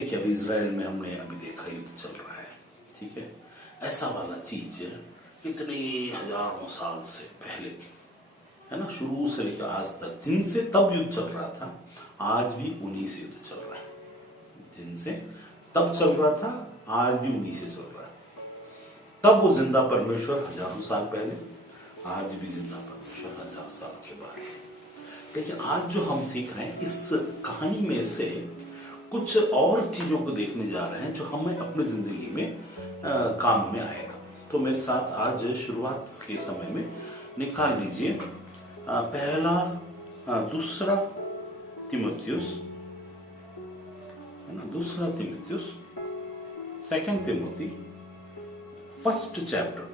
देखिए अभी इसराइल में हमने अभी देखा युद्ध चल रहा है, ठीक है। ऐसा वाला चीज कितने हजारों साल से पहले है ना, शुरू से लेकर आज तक जिनसे तब युद्ध चल रहा था, आज भी उन्हीं से युद्ध चल रहा है। जिनसे तब चल रहा था, आज भी उन्हीं से चल रहा है। तब वो जिंदा परमेश्वर हजारों साल पहले, आज भी जिंदा परमेश्वर हजारों साल के बाद। लेकिन आज जो हम सीख रहे हैं इस कहानी में से कुछ और चीजों को देखने जा रहे हैं जो हमें अपनी जिंदगी में काम में आएगा। तो मेरे साथ आज शुरुआत के समय में निकाल लीजिए दूसरा तिमुथियुस, है ना, दूसरा तिमुथियुस, सेकंड तिमुथी, फर्स्ट चैप्टर,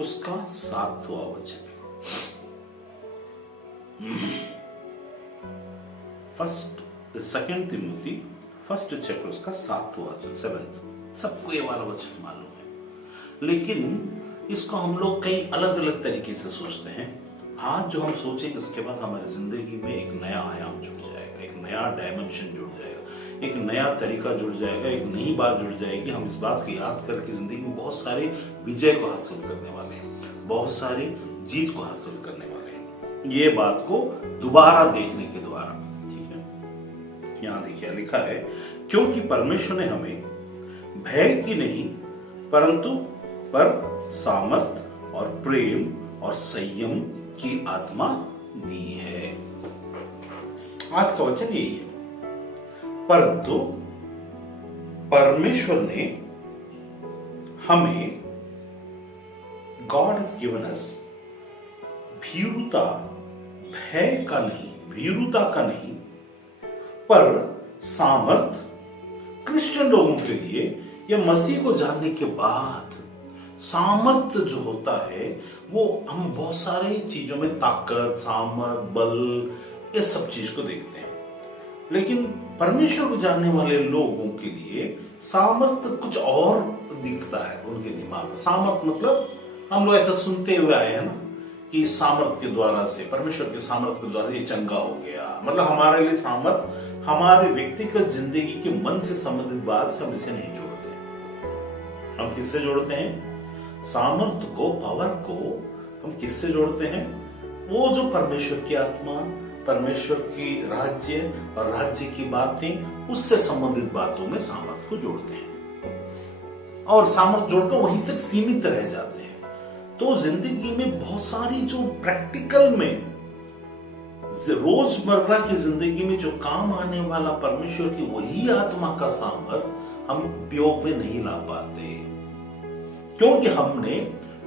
उसका 7वां वचन। सेकंड तिमुथी फर्स्ट चैप्टर उसका 7वां वचन, 7। सबको ये वाला वचन मालूम है, लेकिन इसको हम लोग कई अलग अलग तरीके से सोचते हैं। आज जो हम सोचेंगे उसके बाद हमारी जिंदगी में एक नया आयाम जुड़ जाएगा, एक नया डायमेंशन जुड़ जाएगा, एक नया तरीका जुड़ जाएगा, एक नई बात जुड़ जाएगी। हम इस बात को याद करके जिंदगी में बहुत सारे विजय को हासिल करने वाले हैं, बहुत सारे जीत को हासिल करने वाले हैं, ये बात को दोबारा देखने के द्वारा। ठीक है, यहां देखिए लिखा है, क्योंकि परमेश्वर ने हमें भय की नहीं परंतु पर सामर्थ और प्रेम और संयम की आत्मा दी है। आज का वचन यही है, परंतु परमेश्वर ने हमें, गॉड हैज गिवन अस, भीरुता, भय का नहीं, भीरुता का नहीं, पर सामर्थ, क्रिश्चियन लोगों के लिए या मसीह को जानने के बाद सामर्थ जो होता है वो हम बहुत सारी चीजों में ताकत, सामर्थ, बल, ये सब चीज को देखते हैं। लेकिन परमेश्वर को जानने वाले लोगों के लिए सामर्थ कुछ और दिखता है उनके दिमाग में। सामर्थ मतलब हम लोग ऐसा सुनते हुए आए हैं ना कि सामर्थ के द्वारा से, परमेश्वर के सामर्थ के द्वारा ये चंगा हो गया। मतलब हमारे लिए सामर्थ हमारे व्यक्तिगत जिंदगी के मन से संबंधित बात से हम इसे नहीं जोड़ते। हम किससे जोड़ते हैं? सामर्थ को, पावर को हम किससे जोड़ते हैं? वो जो परमेश्वर की आत्मा, परमेश्वर की राज्य और राज्य की बातें, उससे संबंधित बातों में सामर्थ को जोड़ते हैं और सामर्थ जोड़कर वहीं तक सीमित रह जाते हैं। तो जिंदगी में बहुत सारी जो प्रैक्टिकल में, रोजमर्रा की जिंदगी में जो काम आने वाला परमेश्वर की वही आत्मा का सामर्थ हम उपयोग में नहीं ला पाते, क्योंकि हमने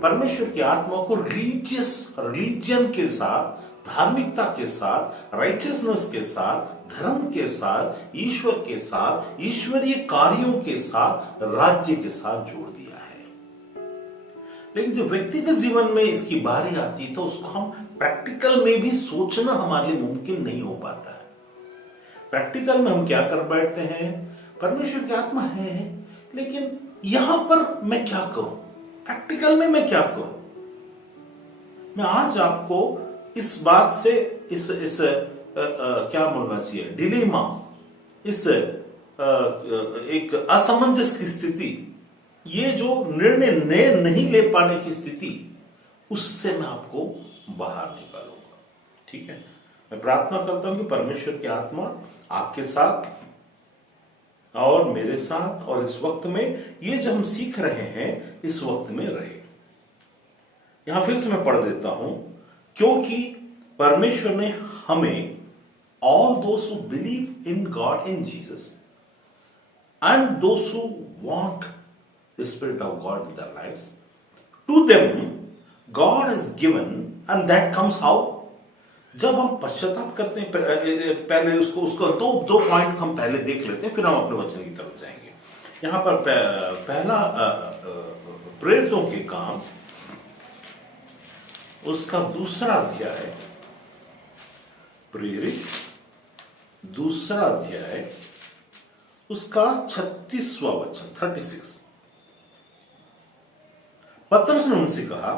परमेश्वर की आत्मा को रिलीजन के साथ, धार्मिकता के साथ, राइचियसनेस के साथ, धर्म के साथ, ईश्वर के साथ, ईश्वरीय कार्यों के साथ, राज्य के साथ जोड़ दिया है। लेकिन जो व्यक्तिगत जीवन में इसकी बारी आती है तो उसको हम प्रैक्टिकल में भी सोचना हमारे लिए मुमकिन नहीं हो पाता है। प्रैक्टिकल में हम क्या कर बैठते हैं? परमेश्वर की आत्मा है, लेकिन यहां पर मैं क्या करूं? प्रैक्टिकल में मैं क्या करूं? मैं आज आपको इस बात से, इस क्या बोलना चाहिए, डिलेमा, इस एक असमंजस की स्थिति, ये जो निर्णय नहीं ले पाने की स्थिति, उससे मैं आपको बाहर निकालूंगा। ठीक है, मैं प्रार्थना करता हूं कि परमेश्वर की आत्मा आपके साथ और मेरे साथ और इस वक्त में ये जो हम सीख रहे हैं इस वक्त में रहे। यहां फिर से मैं पढ़ देता हूं, क्योंकि परमेश्वर ने हमें, all those who believe in God in Jesus and those who want the spirit of God in their lives, to them God has given, and that comes how? जब हम पश्चाताप करते हैं, पहले उसको दो पॉइंट हम पहले देख लेते हैं, फिर हम अपने वचन की तरफ जाएंगे। यहां पर पहला प्रेरितों के काम, उसका दूसरा अध्याय, प्रेरित दूसरा अध्याय, उसका 36वां वचन, 36। पतरस ने उनसे कहा,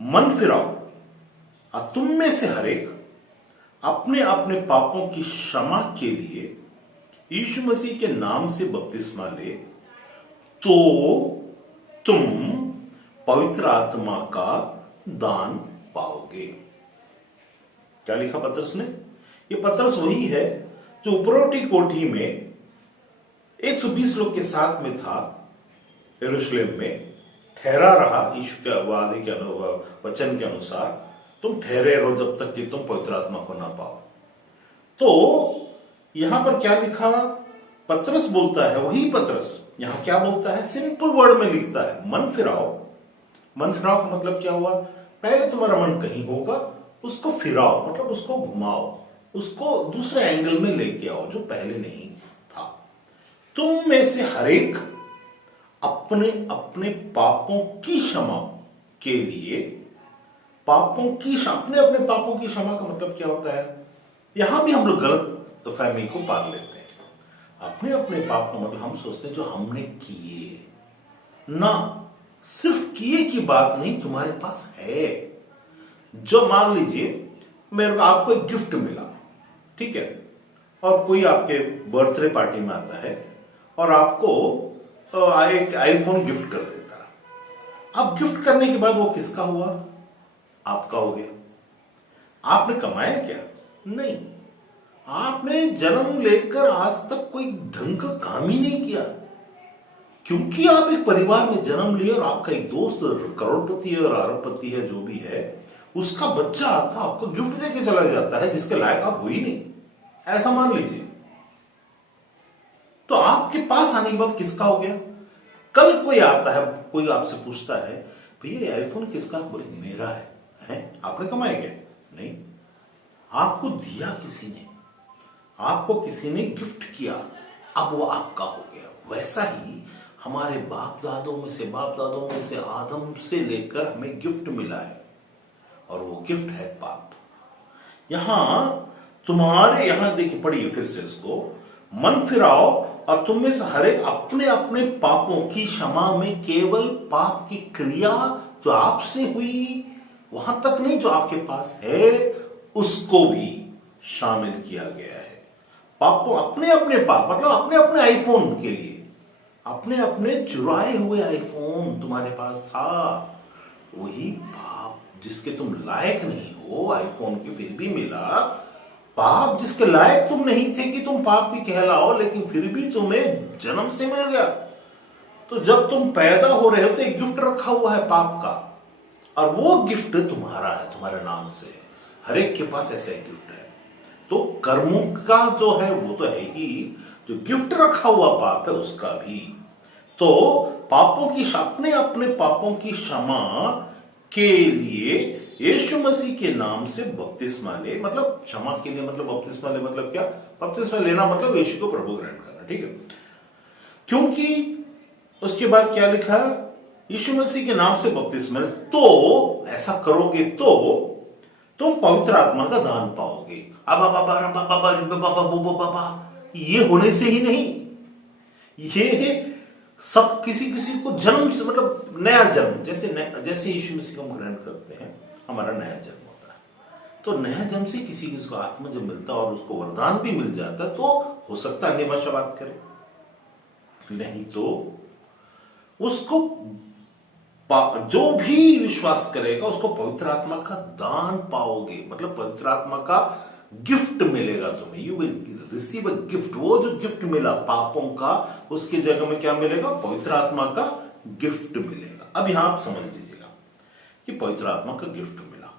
मन फिराओ, तुम में से हर एक अपने अपने पापों की क्षमा के लिए यीशु मसीह के नाम से बपतिस्मा ले तो तुम पवित्र आत्मा का दान पाओगे। क्या लिखा पतरस ने? ये पतरस वही है जो उपरोटी कोठी में 120 लोग के साथ में था, यरूशलेम में ठहरा रहा। यीशु के वादे के वचन के अनुसार तुम ठहरे रहो जब तक कि तुम पवित्र आत्मा को ना पाओ। तो यहां पर क्या लिखा? पतरस बोलता है, वही पतरस यहां क्या बोलता है? सिंपल वर्ड में लिखता है, मन फिराओ। मन फिराओ का मतलब क्या हुआ? पहले तुम्हारा मन कहीं होगा, उसको फिराओ, मतलब उसको घुमाओ, उसको दूसरे एंगल में लेके आओ जो पहले नहीं था। तुम में से हरेक अपने अपने पापों की क्षमा के लिए, अपने अपने पापों की क्षमा का मतलब क्या होता है? यहां भी हम लोग गलत फहमी को पाल लेते हैं। अपने अपने पाप का मतलब हम सोचते हैं जो हमने किए, ना सिर्फ किए की बात नहीं, तुम्हारे पास है। जो मान लीजिए मेरे को आपको एक गिफ्ट मिला, ठीक है, और कोई आपके बर्थडे पार्टी में आता है और आपको एक आईफोन गिफ्ट कर देता है। अब गिफ्ट करने के बाद वो किसका हुआ? आपका हो गया। आपने कमाया क्या? नहीं। आपने जन्म लेकर आज तक कोई ढंग का काम ही नहीं किया, क्योंकि आप एक परिवार में जन्म लिए और आपका एक दोस्त करोड़पति है और अरबपति है, जो भी है, उसका बच्चा आता आपको गिफ्ट देके चला जाता है जिसके लायक आप हो ही नहीं, ऐसा मान लीजिए। तो आपके पास आने के बाद किसका हो गया? कल कोई आता है, कोई आपसे पूछता है भैया आईफोन किसका? बोले मेरा है। आपने कमाया क्या? नहीं। आपको दिया किसी ने, आपको किसी ने गिफ्ट किया, अब वो आपका हो गया। वैसा ही हमारे बाप दादों में से आदम से लेकर हमें गिफ्ट मिला है, और वो गिफ्ट है पाप। तुम्हारे यहां देखिए, पढ़िए फिर से इसको, मन फिराओ और तुम में से हर एक अपने अपने पापों की क्षमा में, केवल पाप की क्रिया जो आपसे हुई वहां तक नहीं, जो आपके पास है उसको भी शामिल किया गया है। पापों, अपने अपने पाप मतलब अपने अपने आईफोन के लिए, अपने अपने चुराए हुए आईफोन तुम्हारे पास था, वही पाप जिसके तुम लायक नहीं हो, आईफोन की फिर भी मिला। पाप जिसके लायक तुम नहीं थे कि तुम पाप भी कहलाओ, लेकिन फिर भी तुम्हें जन्म से मिल गया। तो जब तुम पैदा हो रहे हो तो एक गिफ्ट रखा हुआ है पाप का, और वो गिफ्ट तुम्हारा है, तुम्हारे नाम से। हर एक के पास ऐसा एक गिफ्ट है। तो कर्मों का जो है वो तो है ही, जो गिफ्ट रखा हुआ पाप है उसका भी। तो पापों की, अपने अपने पापों की क्षमा के लिए यीशु मसीह के नाम से बपतिस्मा ले, मतलब क्षमा के लिए, मतलब बपतिस्मा ले मतलब क्या? बपतिस्मा लेना मतलब यीशु को प्रभु ग्रहण करना, ठीक है। क्योंकि उसके बाद क्या लिखा? यीशु मसीह के नाम से बपतिस्मा ले तो, ऐसा करोगे तो तुम पवित्र आत्मा का दान पाओगे। ये होने से ही नहीं, ये सब किसी किसी को जन्म से, मतलब नया जन्म, जैसे यीशु मसीह को हम ग्रहण करते हैं, हमारा नया जन्म होता है। तो नया जन्म से किसी किसी को आत्मा जब मिलता है और उसको वरदान भी मिल जाता है, तो हो सकता है अन्य भाषा बात करे, नहीं तो उसको जो भी विश्वास करेगा उसको पवित्र आत्मा का दान पाओगे, मतलब पवित्र आत्मा का गिफ्ट मिलेगा तुम्हें। You will receive a gift. वो जो गिफ्ट मिला पापों का, उसकी जगह में क्या मिलेगा? पवित्र आत्मा का गिफ्ट मिलेगा। अब यहां आप समझ लीजिएगा कि पवित्र आत्मा का गिफ्ट मिला।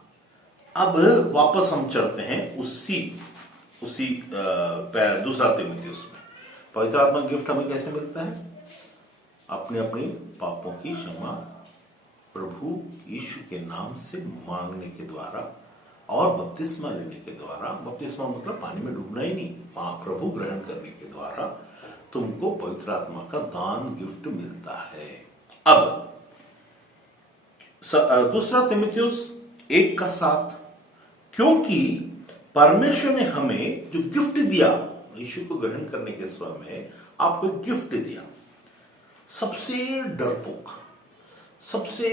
अब वापस हम चलते हैं उसी दूसरा तीमुथियुस में। पवित्र आत्मा गिफ्ट हमें कैसे मिलता है? अपने अपने पापों की क्षमा प्रभु यीशु के नाम से मांगने के द्वारा और बपतिस्मा लेने के द्वारा। बपतिस्मा मतलब पानी में डूबना ही नहीं, प्रभु ग्रहण करने के द्वारा तुमको पवित्र आत्मा का दान गिफ्ट मिलता है। अब दूसरा तीमुथियुस 1:7, क्योंकि परमेश्वर ने हमें जो गिफ्ट दिया, यीशु को ग्रहण करने के समय आपको गिफ्ट दिया। सबसे डरपोक, सबसे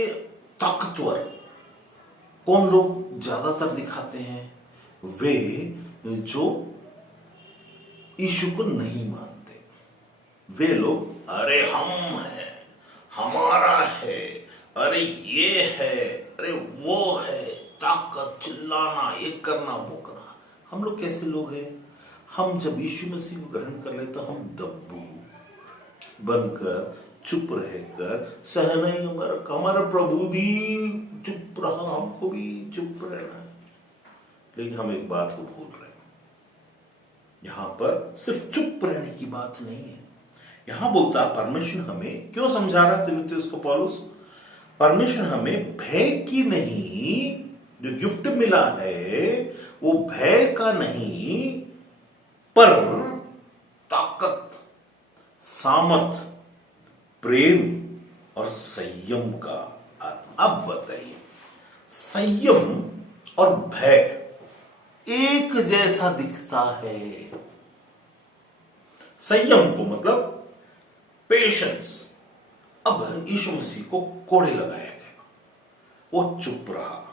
ताकतवर कौन लोग ज्यादातर दिखाते हैं? वे जो यीशु को नहीं मानते। वे लोग अरे हम हैं, हमारा है, अरे ये है, अरे वो है, ताकत, चिल्लाना, ये करना, वो करना। हम लोग कैसे लोग हैं? हम जब यीशु मसीह को ग्रहण कर ले तो हम दब्बू बनकर, चुप रहकर, सह नहीं हमारा प्रभु भी चुप रहा, हमको भी चुप रहना है। लेकिन हम एक बात को भूल रहे हैं, यहां पर सिर्फ चुप रहने की बात नहीं है। यहां बोलता परमेश्वर हमें क्यों समझा रहा तिमुथियुस को पौलुस? परमेश्वर हमें भय की नहीं, जो गिफ्ट मिला है वो भय का नहीं, पर ताकत, सामर्थ, प्रेम और संयम का। अब बताइए, संयम और भय एक जैसा दिखता है। संयम को मतलब पेशेंस। अब यीशु मसीह को कोड़े लगाया गया, वो चुप रहा।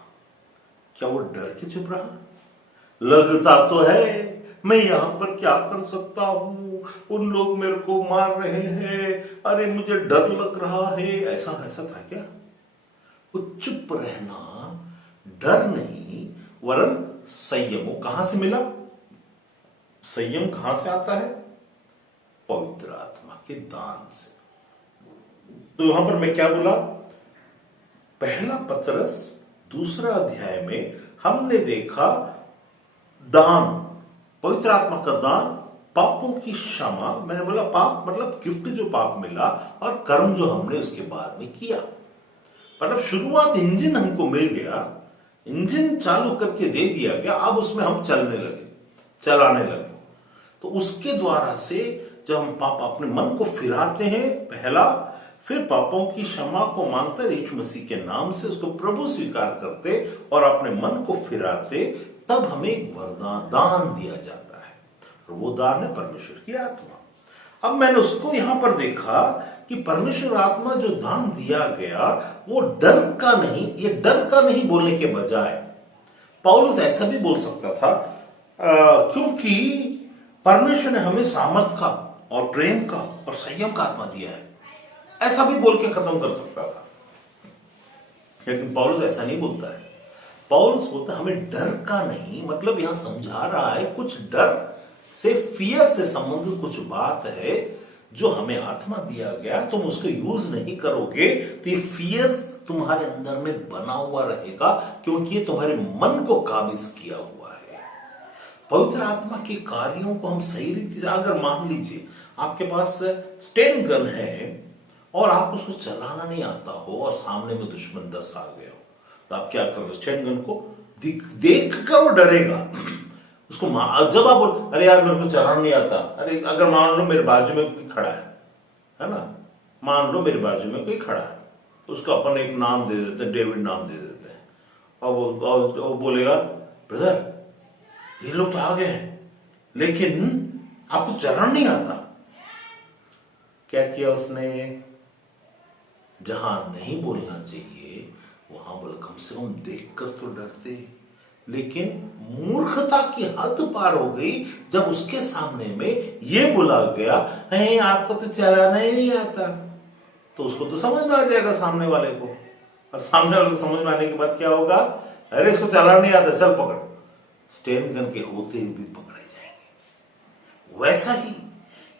क्या वो डर के चुप रहा? लगता तो है मैं यहां पर क्या कर सकता हूं, उन लोग मेरे को मार रहे हैं, अरे मुझे डर लग रहा है, ऐसा ऐसा था क्या? वो चुप रहना डर नहीं वरन संयम। वो कहां से मिला? संयम कहां से आता है? पवित्र आत्मा के दान से। तो यहां पर मैं क्या बोला? पहला पतरस 2 अध्याय में हमने देखा दान, पवित्र आत्मा का दान, पापों की क्षमा। मैंने बोला पाप मतलब गिफ्ट जो पाप मिला, और कर्म जो हमने उसके बाद में किया। मतलब शुरुआत इंजन हमको मिल गया, इंजन चालू करके दे दिया गया, अब उसमें हम चलने लगे, चलाने लगे। तो उसके द्वारा से जब हम पाप अपने मन को फिराते हैं पहला, फिर पापों की क्षमा को मांगते यीशु मसीह के नाम से उसको प्रभु स्वीकार करते और अपने मन को फिराते, तब हमें एक वरदान दान दिया जाता है, और वो दान है परमेश्वर की आत्मा। अब मैंने उसको यहां पर देखा कि परमेश्वर आत्मा जो दान दिया गया वो डर का नहीं। ये डर का नहीं बोलने के बजाय पौलुस ऐसा भी बोल सकता था, क्योंकि परमेश्वर ने हमें सामर्थ का और प्रेम का और संयम का आत्मा दिया है, ऐसा भी बोल के खत्म कर सकता था। लेकिन पौलुस ऐसा नहीं बोलता है। पौलुस बोलता है हमें डर का नहीं, मतलब यहां समझा रहा है कुछ डर से, फियर से संबंधित कुछ बात है जो हमें आत्मा दिया गया, तुम उसको यूज नहीं करोगे तो ये फियर तुम्हारे अंदर में बना हुआ रहेगा, क्योंकि ये तुम्हारे मन को काबिज किया हुआ है। पवित्र आत्मा के कार्यों को हम सही रीति से, अगर मान लीजिए आपके पास स्टेन गन है और आप उसको चलाना नहीं आता हो और सामने में दुश्मन 10 आ गए हो, तो आप क्या करोगे? स्टेन गन को देख कर वो डरेगा उसको। जब आप बोल अरे यार मेरे को चलाना नहीं आता, अरे अगर मान लो मेरे बाजू में कोई खड़ा है ना, मान लो मेरे बाजू में कोई खड़ा है, तो उसको अपन एक नाम दे देते हैं, डेविड नाम दे देते हैं, और वो बोलेगा ब्रदर ये लोग तो आ गए हैं लेकिन आपको चलाना नहीं आता। क्या किया उसने? जहां नहीं बोलना चाहिए वहां बोला कम से कम देखकर तो डरते। लेकिन मूर्खता की हद पार हो गई जब उसके सामने में ये बोला गया है आपको तो चलाना ही नहीं आता, तो उसको तो समझ में आ जाएगा सामने वाले को, और सामने वाले को समझ में आने के बाद क्या होगा? अरे इसको चलाना नहीं आता, चल पकड़। स्टेन गन के होते हुए भी पकड़े जाएंगे। वैसा ही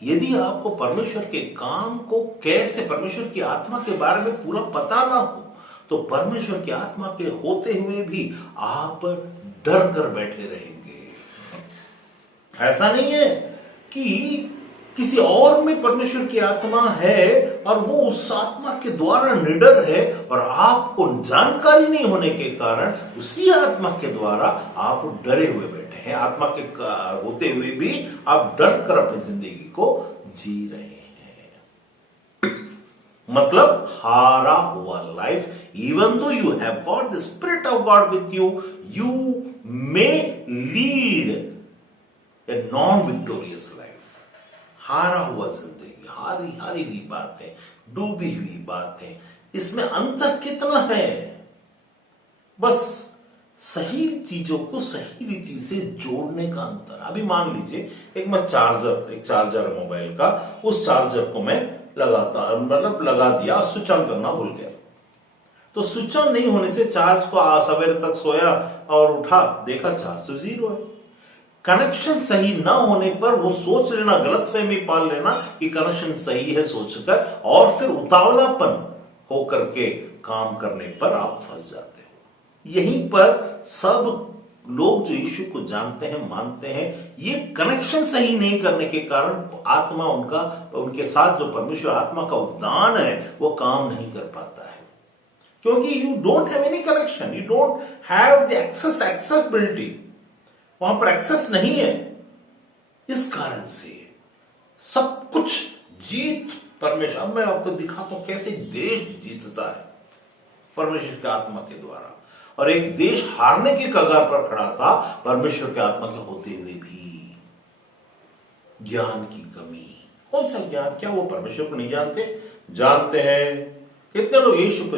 यदि आपको परमेश्वर के काम को कैसे, परमेश्वर की आत्मा के बारे में पूरा पता ना हो, तो परमेश्वर की आत्मा के होते हुए भी आप डर कर बैठे रहेंगे। ऐसा नहीं है कि किसी और में परमेश्वर की आत्मा है और वो उस आत्मा के द्वारा निडर है, और आपको जानकारी नहीं होने के कारण उसी आत्मा के द्वारा आप डरे हुए बैठे हैं। आत्मा के होते हुए भी आप डर कर अपनी जिंदगी को जी रहे हैं। मतलब हारा हुआ life. Even though you have got the spirit of God with you, you may lead a non victorious life. हारा हुआ जिंदगी, हारी हारी हुई बातें, डूबी हुई बातें, इसमें अंतर कितना है? बस सही चीजों को सही रीति से जोड़ने का अंतर। अभी मान लीजिए एक चार्जर है मोबाइल का, उस चार्जर को मैं लगा दिया, स्विच ऑन करना भूल गया, तो स्विच ऑन नहीं होने से चार्ज को सवेरे तक सोया और उठा, देखा चार्ज तो 0 है। कनेक्शन सही ना होने पर वो सोच लेना, गलतफहमी पाल लेना कि कनेक्शन सही है सोचकर, और फिर उतावलापन होकर के काम करने पर आप फंस जाते हो। यहीं पर सब लोग जो यीशु को जानते हैं, मानते हैं, ये कनेक्शन सही नहीं करने के कारण आत्मा उनके साथ जो परमेश्वर आत्मा का उद्यान है वो काम नहीं कर पाता है, क्योंकि you don't have any connection, you don't have the accessibility, वहां पर एक्सेस नहीं है। इस कारण से सब कुछ जीत परमेश्वर। अब मैं आपको दिखाता हूं कैसे देश जीतता है परमेश्वर की आत्मा के द्वारा, और एक देश हारने के कगार पर खड़ा था परमेश्वर की आत्मा के होते हुए भी। ज्ञान की कमी। कौन सा ज्ञान? क्या वो परमेश्वर को नहीं जानते हैं। कितने लोग यीशु को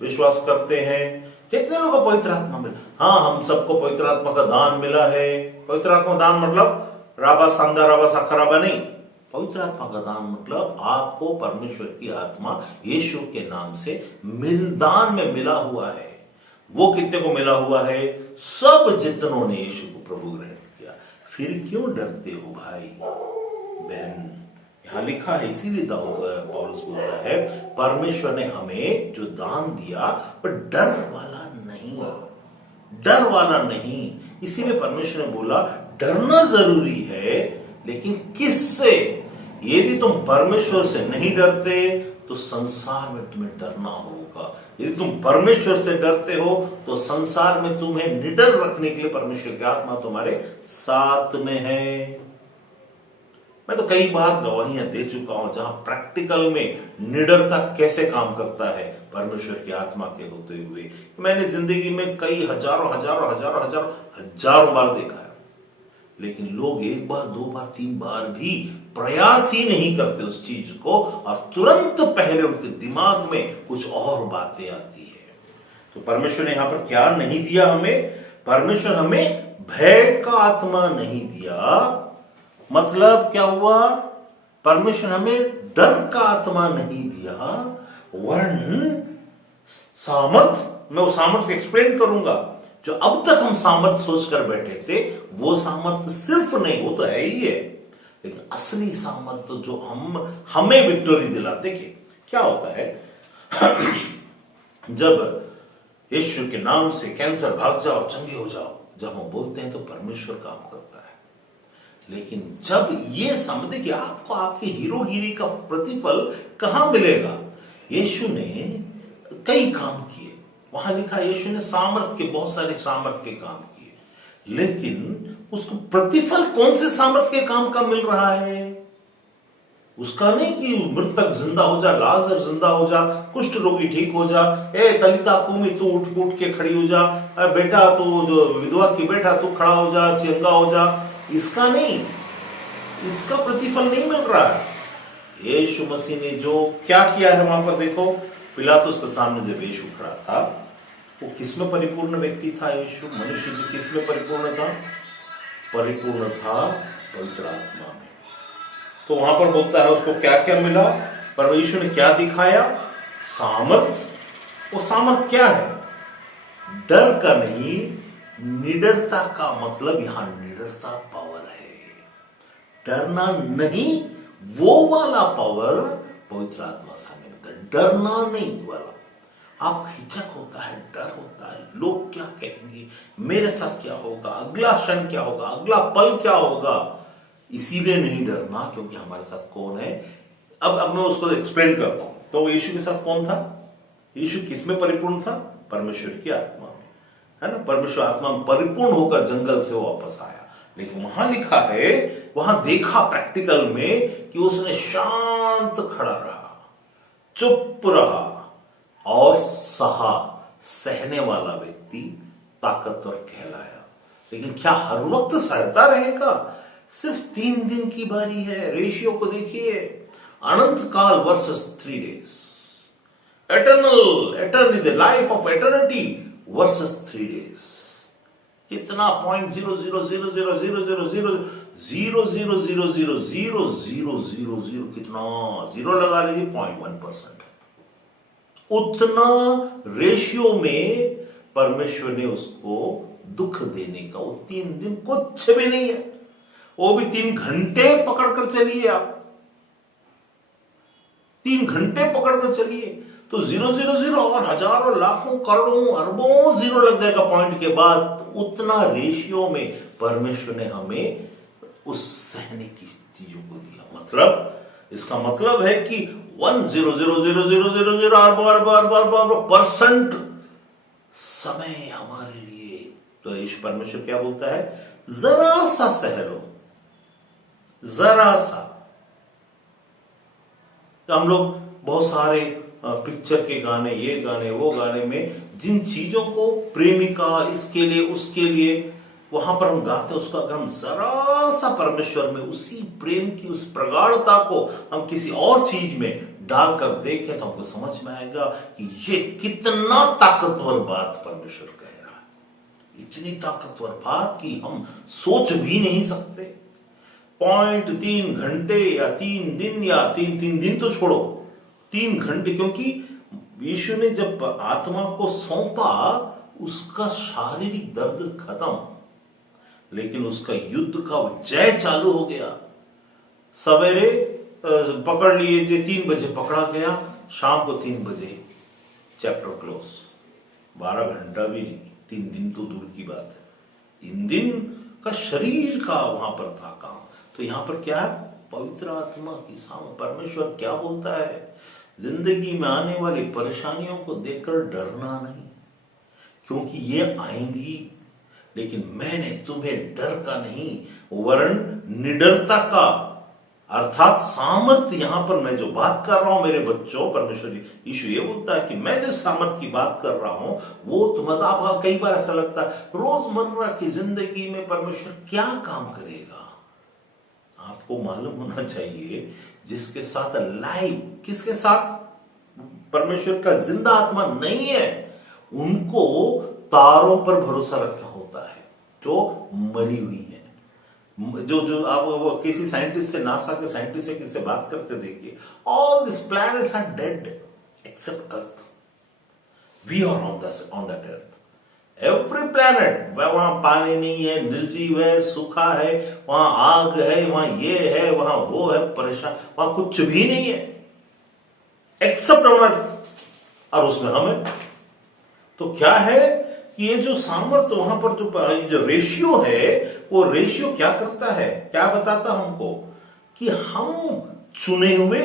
विश्वास करते हैं? कितने लोगों को पवित्र आत्मा मिला? हाँ, हम सबको पवित्र आत्मा का दान मिला है। पवित्र आत्मा दान मतलब राबा सांदा राबा साखराबा नहीं। पवित्र आत्मा का दान मतलब आपको परमेश्वर की आत्मा यीशु के नाम से दान में मिला हुआ है। वो कितने को मिला हुआ है? सब जितनों ने यीशु को प्रभु ग्रहण किया। फिर क्यों डरते हो भाई बहन? यहां लिखा है, इसीलिए पौलुस बोलता है परमेश्वर ने हमें जो दान दिया पर डर वाला नहीं। इसीलिए परमेश्वर ने बोला डरना जरूरी है, लेकिन किससे? यदि तुम परमेश्वर से नहीं डरते तो संसार में तुम्हें डरना होगा। यदि तुम परमेश्वर से डरते हो तो संसार में तुम्हें निडर रखने के लिए परमेश्वर की आत्मा तुम्हारे साथ में है। मैं तो कई बार गवाहियां दे चुका हूं जहां प्रैक्टिकल में निडरता कैसे काम करता है परमेश्वर की आत्मा के होते हुए। मैंने जिंदगी में कई हजारों बार देखा है, लेकिन लोग एक बार, 2 बार, 3 बार भी प्रयास ही नहीं करते उस चीज को, और तुरंत पहले उनके दिमाग में कुछ और बातें आती है। तो परमेश्वर ने यहां पर क्या नहीं दिया हमें? परमेश्वर हमें भय का आत्मा नहीं दिया। मतलब क्या हुआ? परमेश्वर हमें डर का आत्मा नहीं दिया, वरन सामर्थ। मैं वो सामर्थ एक्सप्लेन करूंगा। जो अब तक हम सामर्थ सोचकर बैठे थे, वो सामर्थ सिर्फ नहीं, वो तो है ही है, लेकिन असली सामर्थ जो हमें विक्टोरी दिला। देखिए क्या होता है जब यीशु के नाम से कैंसर भाग जाओ, चंगे हो जाओ, जब हम बोलते हैं तो परमेश्वर काम करता है। लेकिन जब ये समझे कि आपको आपकी हीरोगिरी का प्रतिफल कहां मिलेगा? यीशु ने कई काम किए, वहां लिखा यीशु ने बहुत सारे सामर्थ के काम किए, लेकिन उसको प्रतिफल कौन से सामर्थ के काम का मिल रहा है? उसका नहीं कि मृतक जिंदा हो जा, लाजर जिंदा हो जा, कुष्ठ रोगी ठीक हो जा, तलिता कुमी तू उठ के खड़ी हो जा, बेटा तू जो विधवा की बेटा तू खड़ा हो जा, चंगा हो जा। इसका नहीं, इसका प्रतिफल नहीं मिल रहा है। यीशु मसीह ने जो क्या किया है वहां पर देखो, पिलातुस के सामने जब यीशु खड़ा था, वो किसमें परिपूर्ण व्यक्ति था? यीशु मनुष्य जी किसमें परिपूर्ण था? परिपूर्ण था पवित्र आत्मा में। तो वहां पर बोलता है उसको क्या क्या मिला? परमेश्वर ने क्या दिखाया? सामर्थ। वो सामर्थ क्या है? डर का नहीं, निडरता का। मतलब यहां निडरता पावर है, डरना नहीं। वो वाला पावर पवित्र आत्मा से मिलता है, डरना नहीं वाला। आप हिचक होता है, डर होता है, लोग क्या कहेंगे, मेरे साथ क्या होगा, अगला क्षण क्या होगा, अगला पल क्या होगा। इसीलिए नहीं डरना क्योंकि हमारे साथ कौन है। अब मैं उसको एक्सप्लेन करता हूं। तो यीशु के साथ कौन था? यीशु किसमें परिपूर्ण था? परमेश्वर की आत्मा में, है ना। परमेश्वर आत्मा में परिपूर्ण होकर जंगल से वापस आया। लेकिन वहां लिखा है, वहां देखा प्रैक्टिकल में कि उसने शांत खड़ा रहा, चुप रहा और सहा। सहने वाला व्यक्ति ताकतवर कहलाया। लेकिन क्या हर वक्त सहता रहेगा? सिर्फ 3 दिन की बारी है। रेशियो को देखिए, अनंत काल versus 3 days, eternity, the life of eternity versus 3 days। कितना 0.0000000000000 कितना जीरो लगा लीजिए 0.1%। उतना रेशियो में परमेश्वर ने उसको दुख देने का, वो 3 दिन कुछ भी नहीं है, वो भी 3 घंटे पकड़कर चलिए आप, 3 घंटे पकड़कर चलिए तो 000 और हजारों लाखों करोड़ों अरबों जीरो लग जाएगा पॉइंट के बाद। उतना रेशियो में परमेश्वर ने हमें उस सहने की चीजों को दिया। मतलब इसका मतलब है कि 1,000,000,000 अर्ब समय हमारे लिए। तो यीशु परमेश्वर क्या बोलता है, जरा सा सह लो, जरा सा। तो हम लोग बहुत सारे पिक्चर के गाने, ये गाने, वो गाने में जिन चीजों को प्रेमिका इसके लिए उसके लिए वहां पर हम गाते हैं, उसका अगर हम जरा सा परमेश्वर में उसी प्रेम की उस प्रगाढ़ता को हम किसी और चीज में डालकर देखें तो हमको समझ में आएगा कि ये कितना ताकतवर बात परमेश्वर कह रहा है। इतनी ताकतवर बात कि हम सोच भी नहीं सकते। 3 घंटे या 3 दिन या 3 दिन तो छोड़ो, 3 घंटे, क्योंकि यीशु ने जब आत्मा को सौंपा उसका शारीरिक दर्द खत्म, लेकिन उसका युद्ध का जय चालू हो गया। सवेरे पकड़ लिए, 3 बजे पकड़ा गया, शाम को 3 बजे चैप्टर क्लोज। 12 घंटा भी नहीं, 3 दिन तो दूर की बात है। 3 दिन का शरीर का वहां पर था काम। तो यहां पर क्या है, पवित्र आत्मा की सामने परमेश्वर क्या बोलता है, जिंदगी में आने वाली परेशानियों को देखकर डरना नहीं, क्योंकि ये आएंगी, लेकिन मैंने तुम्हें डर का नहीं वरन निडरता का, अर्थात सामर्थ। यहां पर मैं जो बात कर रहा हूं मेरे बच्चों, परमेश्वर यीशु ये बोलता है कि मैं जो सामर्थ की बात कर रहा हूं वो तुम्हें, आपका कई बार ऐसा लगता है रोजमर्रा की जिंदगी में परमेश्वर क्या काम करेगा। आपको मालूम होना चाहिए जिसके साथ लाइव, किसके साथ परमेश्वर का जिंदा आत्मा नहीं है, उनको तारों पर भरोसा रखना होता है जो मरी हुई है। जो आप वो किसी साइंटिस्ट से, नासा के साइंटिस्ट से किससे बात करके देखिए, all this planets are dead except Earth, we are on that Earth. Every planet, वहां पानी नहीं है, निर्जीव है, सूखा है, वहां आग है, वहां ये है, वहां वो है, परेशान, वहां कुछ भी नहीं है एक्सेप्ट ऑन अर्थ, और उसमें हम है। तो क्या है कि ये जो सामर्थ्य वहां पर जो रेशियो है, वो रेशियो क्या करता है, क्या बताता हमको कि हम चुने हुए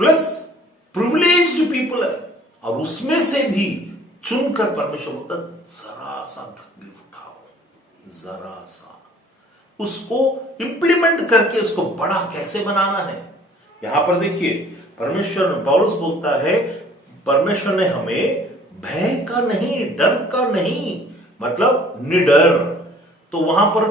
प्लस प्रिविलेज्ड पीपल है, और उसमें से भी चुनकर परमेश्वर बोलता जरा सा तकलीफ उठाओ, जरा सा उसको इंप्लीमेंट करके उसको बड़ा कैसे बनाना है। यहां पर देखिए परमेश्वर, पौलुस बोलता है परमेश्वर ने हमें भय का नहीं, डर का नहीं, मतलब निडर। तो वहां पर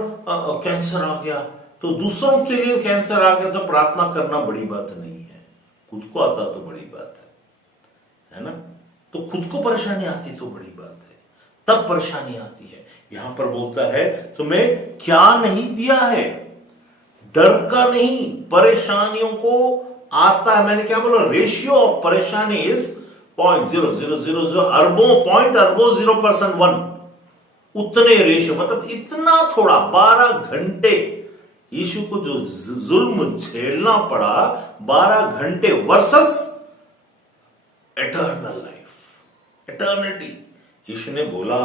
कैंसर आ गया तो दूसरों के लिए कैंसर आ गया तो प्रार्थना करना बड़ी बात नहीं है, खुद को आता तो बड़ी बात है ना। तो खुद को परेशानी आती तो बड़ी बात है, तब परेशानी आती है। यहां पर बोलता है तुम्हें क्या नहीं दिया है, डर का नहीं, परेशानियों को आता है। मैंने क्या बोला, रेशियो ऑफ परेशानी इज 0.0000 अरबों 0%1, उतने रेशियो, मतलब इतना थोड़ा 12 घंटे यीशु को जो जुल्म झेलना पड़ा, 12 घंटे वर्सेस एटर्नल लाइफ, एटर्निटी। यीशु ने बोला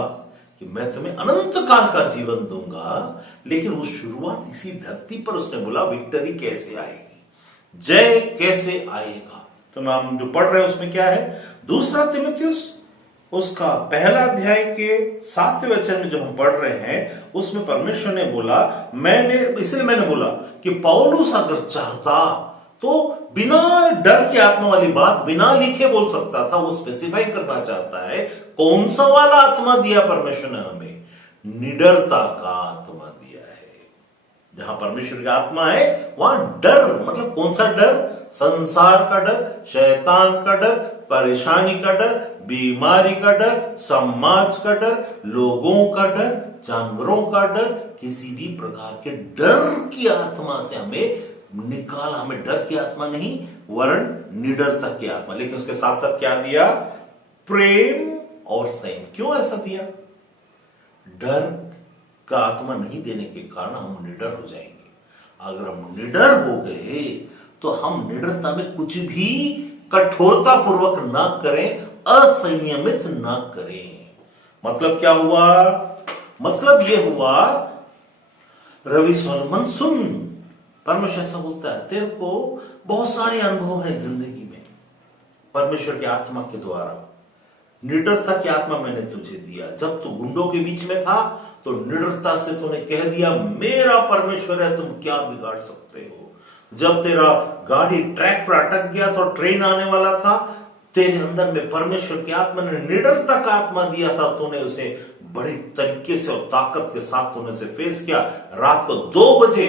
कि मैं तुम्हें अनंत काल का जीवन दूंगा, लेकिन वो शुरुआत इसी धरती पर उसने बोला विक्ट्री कैसे आएगी, जय कैसे आएगा। तो हम जो पढ़ रहे हैं उसमें क्या है, 2 तीमुथियुस उसका 1 अध्याय के 7वें वचन में जो हम पढ़ रहे हैं, उसमें परमेश्वर ने बोला, इसलिए मैंने बोला कि पौलुस अगर चाहता तो बिना डर की आत्मा वाली बात बिना लिखे बोल सकता था। वो स्पेसिफाई करना चाहता है कौन सा वाला आत्मा दिया परमेश्वर ने हमें, निडरता का आत्मा दिया है। जहां परमेश्वर की आत्मा है वहां डर, मतलब कौन सा डर, संसार का डर, शैतान का डर, परेशानी का डर, बीमारी का डर, समाज का डर, लोगों का डर, जानवरों का डर, किसी भी प्रकार के डर की आत्मा से हमें निकाला। हमें डर की आत्मा नहीं वरन निडरता की आत्मा। लेकिन उसके साथ साथ क्या दिया? प्रेम और संयम। क्यों ऐसा दिया? डर का आत्मा नहीं देने के कारण हम निडर हो जाएंगे। अगर हम निडर हो गए तो हम निडरता में कुछ भी कठोरता पूर्वक ना करें, असंयमित ना करें। मतलब क्या हुआ? मतलब यह हुआ, रवि सोलमन सुन, परमेश्वर ऐसा बोलता है, तेरे को बहुत सारे अनुभव हैं जिंदगी में परमेश्वर की आत्मा के द्वारा। निडरता की आत्मा मैंने तुझे दिया। जब तू गुंडों के बीच में था तो निडरता से तूने कह दिया मेरा परमेश्वर है, तुम क्या बिगाड़ सकते हो। जब तेरा गाड़ी ट्रैक पर अटक गया था, ट्रेन आने वाला था, तेरे अंदर में परमेश्वर की आत्मा ने निडरता का आत्मा दिया था, तूने उसे बड़े तरीके से और ताकत के साथ तूने उसे फेस किया। रात को 2 बजे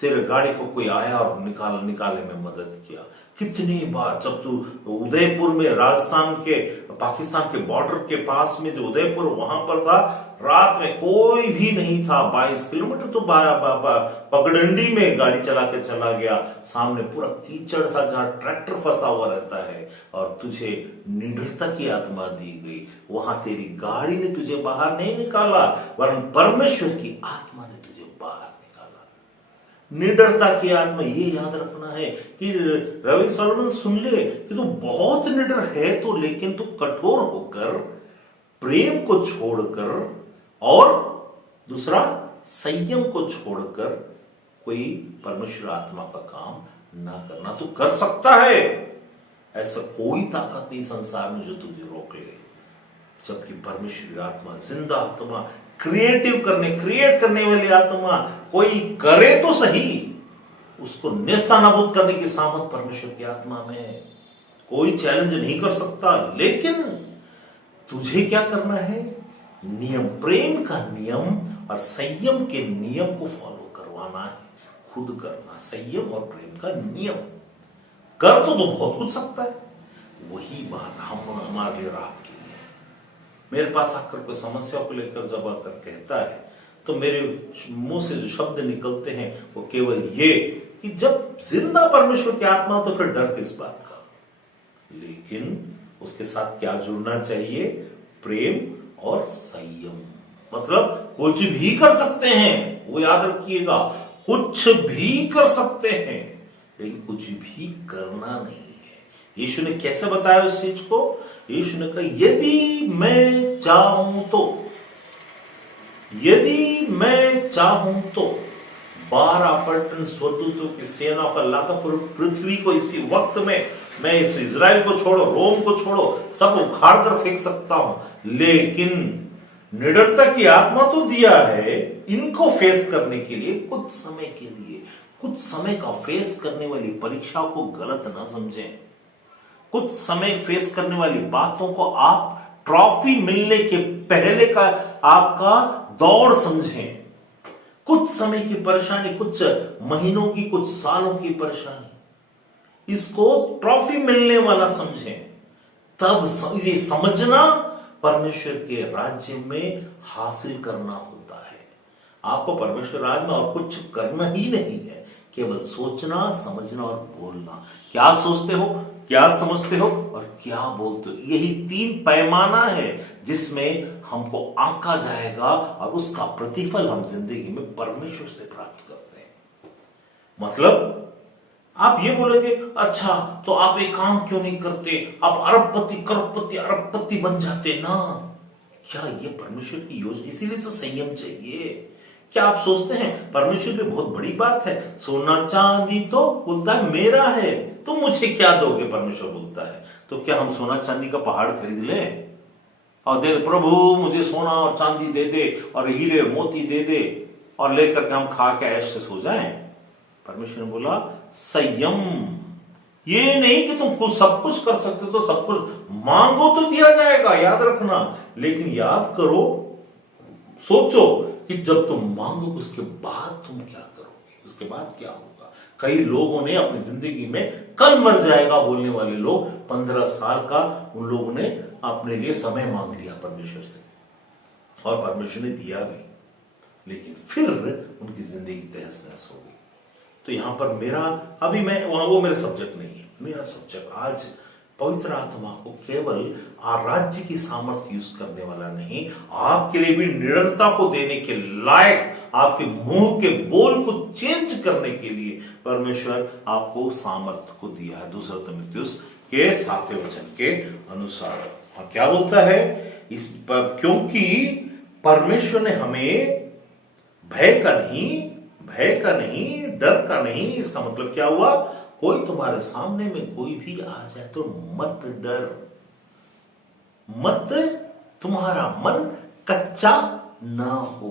तेरे गाड़ी को कोई आया और निकालने में मदद किया। कितनी बार जब तू उदयपुर में, राजस्थान के पाकिस्तान के बॉर्डर के पास में जो उदयपुर, वहां पर था, रात में कोई भी नहीं था, 22 किलोमीटर तो पगडंडी में गाड़ी चला के चला गया, सामने पूरा कीचड़ था जहां ट्रैक्टर फंसा हुआ रहता है, और तुझे निडरता की आत्मा दी गई। वहां तेरी गाड़ी ने तुझे बाहर नहीं निकाला, वरन परमेश्वर की आत्मा ने तुझे बाहर निकाला। निडरता की आत्मा, ये याद रखना है कि रवि सोलमन सुन ले कि तू बहुत निडर है तो, लेकिन तू कठोर होकर, प्रेम को छोड़कर और दूसरा संयम को छोड़कर कोई परमेश्वर आत्मा का काम ना करना। तू कर सकता है, ऐसा कोई ताकत नहीं संसार में जो तुझे रोक ले। जबकि परमेश्वर आत्मा, जिंदा आत्मा, क्रिएट करने वाली आत्मा, कोई करे तो सही, उसको नेस्तनाबूद करने की सामर्थ परमेश्वर की आत्मा में है। कोई चैलेंज नहीं कर सकता। लेकिन तुझे क्या करना है? नियम, प्रेम का नियम और संयम के नियम को फॉलो करवाना है। खुद करना, संयम और प्रेम का नियम कर तो बहुत कुछ सकता है। वही बात हमारे लिए, आपके लिए। मेरे पास आकर कोई समस्या को लेकर जब आकर कहता है तो मेरे मुंह से जो शब्द निकलते हैं वो केवल ये कि जब जिंदा परमेश्वर की आत्मा तो फिर डर किस बात का। लेकिन उसके साथ क्या जुड़ना चाहिए? प्रेम और संयम। मतलब कुछ भी कर सकते हैं, वो याद रखिएगा, कुछ भी कर सकते हैं, लेकिन कुछ भी करना नहीं है। यीशु ने कैसे बताया उस चीज को? यीशु ने कहा यदि मैं चाहूं तो, यदि मैं चाहूं तो 12 पलटन स्वदूतों की सेना का लाकर पृथ्वी को इसी वक्त में, मैं इस इजराइल को छोड़ो, रोम को छोड़ो, सब उखाड़ कर फेंक सकता हूं। लेकिन निडरता की आत्मा तो दिया है इनको फेस करने के लिए, कुछ समय के लिए, कुछ समय का फेस करने वाली परीक्षा को गलत ना समझें। कुछ समय फेस करने वाली बातों को आप ट्रॉफी मिलने के पहले का आपका दौड़ समझें। कुछ समय की परेशानी, कुछ महीनों की, कुछ सालों की परेशानी, इसको ट्रॉफी मिलने वाला समझें। तब ये समझना परमेश्वर के राज्य में हासिल करना होता है। आपको परमेश्वर राज्य में और कुछ करना ही नहीं है, केवल सोचना, समझना और बोलना। क्या सोचते हो, क्या समझते हो और क्या बोलते हो, यही 3 पैमाना है जिसमें हमको आंका जाएगा और उसका प्रतिफल हम जिंदगी में परमेश्वर से प्राप्त करते हैं। मतलब आप ये बोलोगे, अच्छा तो आप एक काम क्यों नहीं करते, आप अरबपति, करोड़पति, अरबपति बन जाते ना। क्या ये परमेश्वर की योजना? इसीलिए तो संयम चाहिए। क्या आप सोचते हैं परमेश्वर भी बहुत बड़ी बात है, सोना चांदी तो बोलता है मेरा है, तो मुझे क्या दोगे? परमेश्वर बोलता है। तो क्या हम सोना चांदी का पहाड़ खरीद लें और दे, प्रभु मुझे सोना और चांदी दे दे और हीरे मोती दे दे, और लेकर के हम खा के ऐश से सो जाएं? परमेश्वर ने बोला संयम। ये नहीं कि तुम कुछ सब कुछ कर सकते हो तो सब कुछ मांगो तो दिया जाएगा, याद रखना। लेकिन याद करो, सोचो कि जब तुम मांगोगे उसके बाद तुम क्या करोगे, उसके बाद क्या होगा। कई लोगों ने अपनी जिंदगी में कल मर जाएगा बोलने वाले लोग 15 साल का उन लोगों ने अपने लिए समय मांग लिया परमेश्वर से, और परमेश्वर ने दिया भी, लेकिन फिर उनकी जिंदगी तहस नहस हो गई। तो यहां पर मेरा अभी मैं वहां वो मेरा सब्जेक्ट नहीं है। मेरा सब्जेक्ट आज पवित्र आत्मा को केवल राज्य की सामर्थ्य यूज करने वाला नहीं, आपके लिए भी निडरता को देने के लायक, आपके मुंह के बोल को चेंज करने के लिए परमेश्वर आपको सामर्थ्य को दिया है। 2 तीमुथियुस के 7वें वचन के अनुसार क्या बोलता है इस पर, क्योंकि परमेश्वर ने हमें भय का नहीं, डर का नहीं। इसका मतलब क्या हुआ? कोई तुम्हारे सामने में कोई भी आ जाए तो मत डर, मत तुम्हारा मन कच्चा ना हो।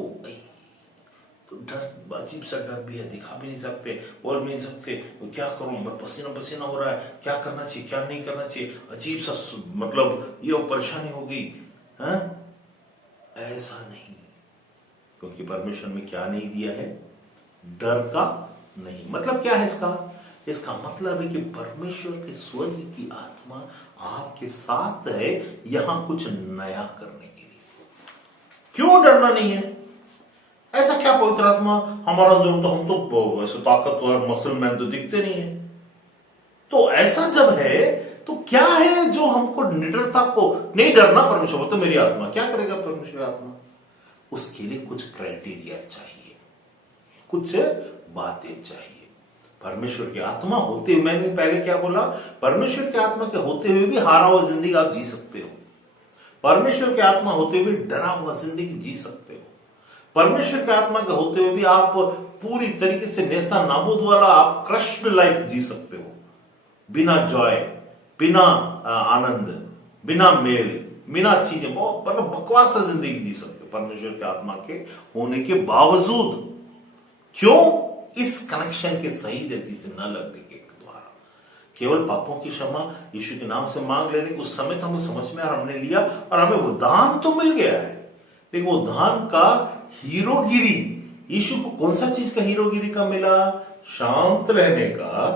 तो डर, अजीब सा डर भी है, दिखा भी नहीं सकते, बोल भी नहीं सकते, क्या करूं मैं, पसीना पसीना हो रहा है, क्या करना चाहिए क्या नहीं करना चाहिए, अजीब सा मतलब ये परेशानी हो गई है। ऐसा नहीं, क्योंकि परमेश्वर में क्या नहीं दिया है? डर का नहीं। मतलब क्या है इसका मतलब है कि परमेश्वर के स्वर्ग की आत्मा आपके साथ है यहां कुछ नया करने के लिए। क्यों डरना नहीं है? ऐसा क्या पवित्र आत्मा हमारा अंदर, तो हम तो वैसे ताकतवर मसलमैन तो दिखते नहीं है। तो ऐसा जब है तो क्या है जो हमको निडरता को, नहीं डरना, परमेश्वर बोलते मेरी आत्मा क्या करेगा? परमेश्वर आत्मा, उसके लिए कुछ क्राइटेरिया चाहिए, कुछ बातें चाहिए। परमेश्वर की आत्मा होते हुए, मैंने पहले क्या बोला, परमेश्वर की आत्मा के होते हुए भी हारा हुआ जिंदगी आप जी सकते हो। परमेश्वर की आत्मा होते हुए डरा हुआ जिंदगी जी सकते हो। परमेश्वर की आत्मा के होते हुए भी आप पूरी तरीके से नेस्ता नाबूद वाला आप क्रश्ड लाइफ जी सकते हो, बिना जॉय, बिना आनंद, बिना मेल, बिना चीजें, बहुत मतलब बकवास जिंदगी जी सकते हो परमेश्वर की आत्मा के होने के बावजूद। क्यों? इस कनेक्शन के सही रीति से न लगने के द्वारा। केवल पापों की क्षमा यीशु के नाम से मांग लेने उस समय तो हमें समझ में, और हमने लिया और हमें वो दान तो मिल गया है, लेकिन वो दान का हीरोगिरी, यीशु को कौन सा चीज का हीरोगिरी का मिला? शांत रहने का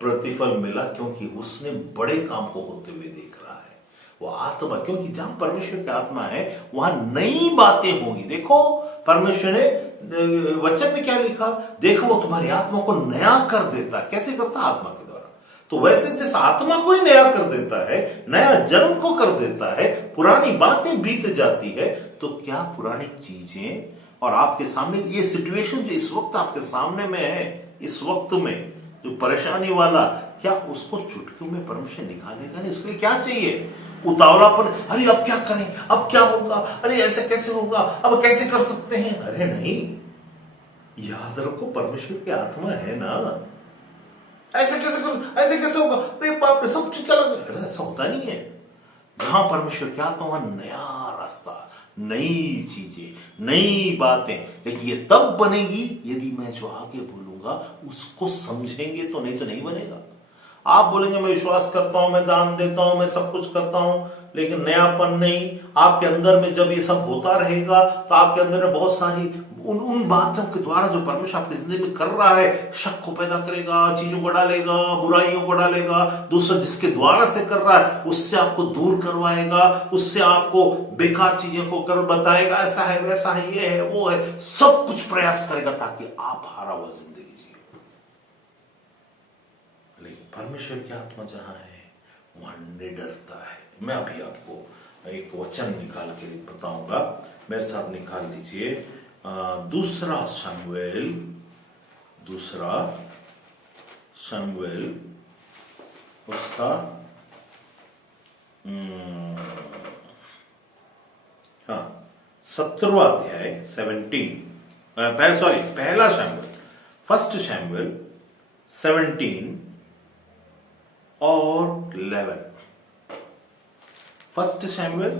प्रतिफल मिला, क्योंकि उसने बड़े काम को होते हुए देख रहा है। वो आत्मा, क्योंकि जहां परमेश्वर की आत्मा है वहां नई बातें होंगी। देखो परमेश्वर ने वचन में क्या लिखा, देखो वो तुम्हारी आत्मा को नया कर देता है। कैसे करता? आत्मा के द्वारा। तो वैसे जैसे आत्मा को ही नया कर देता है, नया जन्म को कर देता है, पुरानी बातें बीत जाती है, तो क्या पुरानी चीजें और आपके सामने ये सिचुएशन जो इस वक्त आपके सामने में है, इस वक्त में जो परेशानी वाला, क्या उसको चुटकियों में परमेश्वर निकालेगा नहीं? उसके लिए क्या चाहिए? उतावलापन, अरे अब क्या करें, अब क्या होगा, अरे ऐसे कैसे होगा, अब कैसे कर सकते हैं? अरे नहीं, याद रखो परमेश्वर की आत्मा है ना, ऐसे कैसे होगा, अरे बाप रे सब चीज चला गया। अरे ऐसा होता नहीं है। जहां परमेश्वर की आत्मा वहां नया रास्ता, नई चीजें, नई बातें। लेकिन ये तब बनेगी यदि मैं जो आगे बोलूंगा उसको समझेंगे, तो नहीं बनेगा। आप बोलेंगे मैं विश्वास करता हूं, मैं दान देता हूं, मैं सब कुछ करता हूं, लेकिन नयापन नहीं। आपके अंदर में जब ये सब होता रहेगा तो आपके अंदर में बहुत सारी उन बातों के द्वारा जो परमेश्वर आपकी जिंदगी में कर रहा है, शक को पैदा करेगा, चीजों को डालेगा, बुराइयों को डालेगा, दूसरा जिसके द्वारा से कर रहा है उससे आपको दूर करवाएगा, उससे आपको बेकार चीजों को कर बताएगा, ऐसा है वैसा है, ये है वो है, सब कुछ प्रयास करेगा ताकि आप हारा हुआ जिंदगी जिए। लेकिन परमेश्वर की आत्मा जहां है वहां निडरता है। मैं अभी आपको एक वचन निकाल के बताऊंगा, मेरे साथ निकाल लीजिए। दूसरा शमूएल उसका हाँ 17वां अध्याय 17, पहला शमूएल, फर्स्ट शमूएल 17 और 11। फर्स्ट शमूएल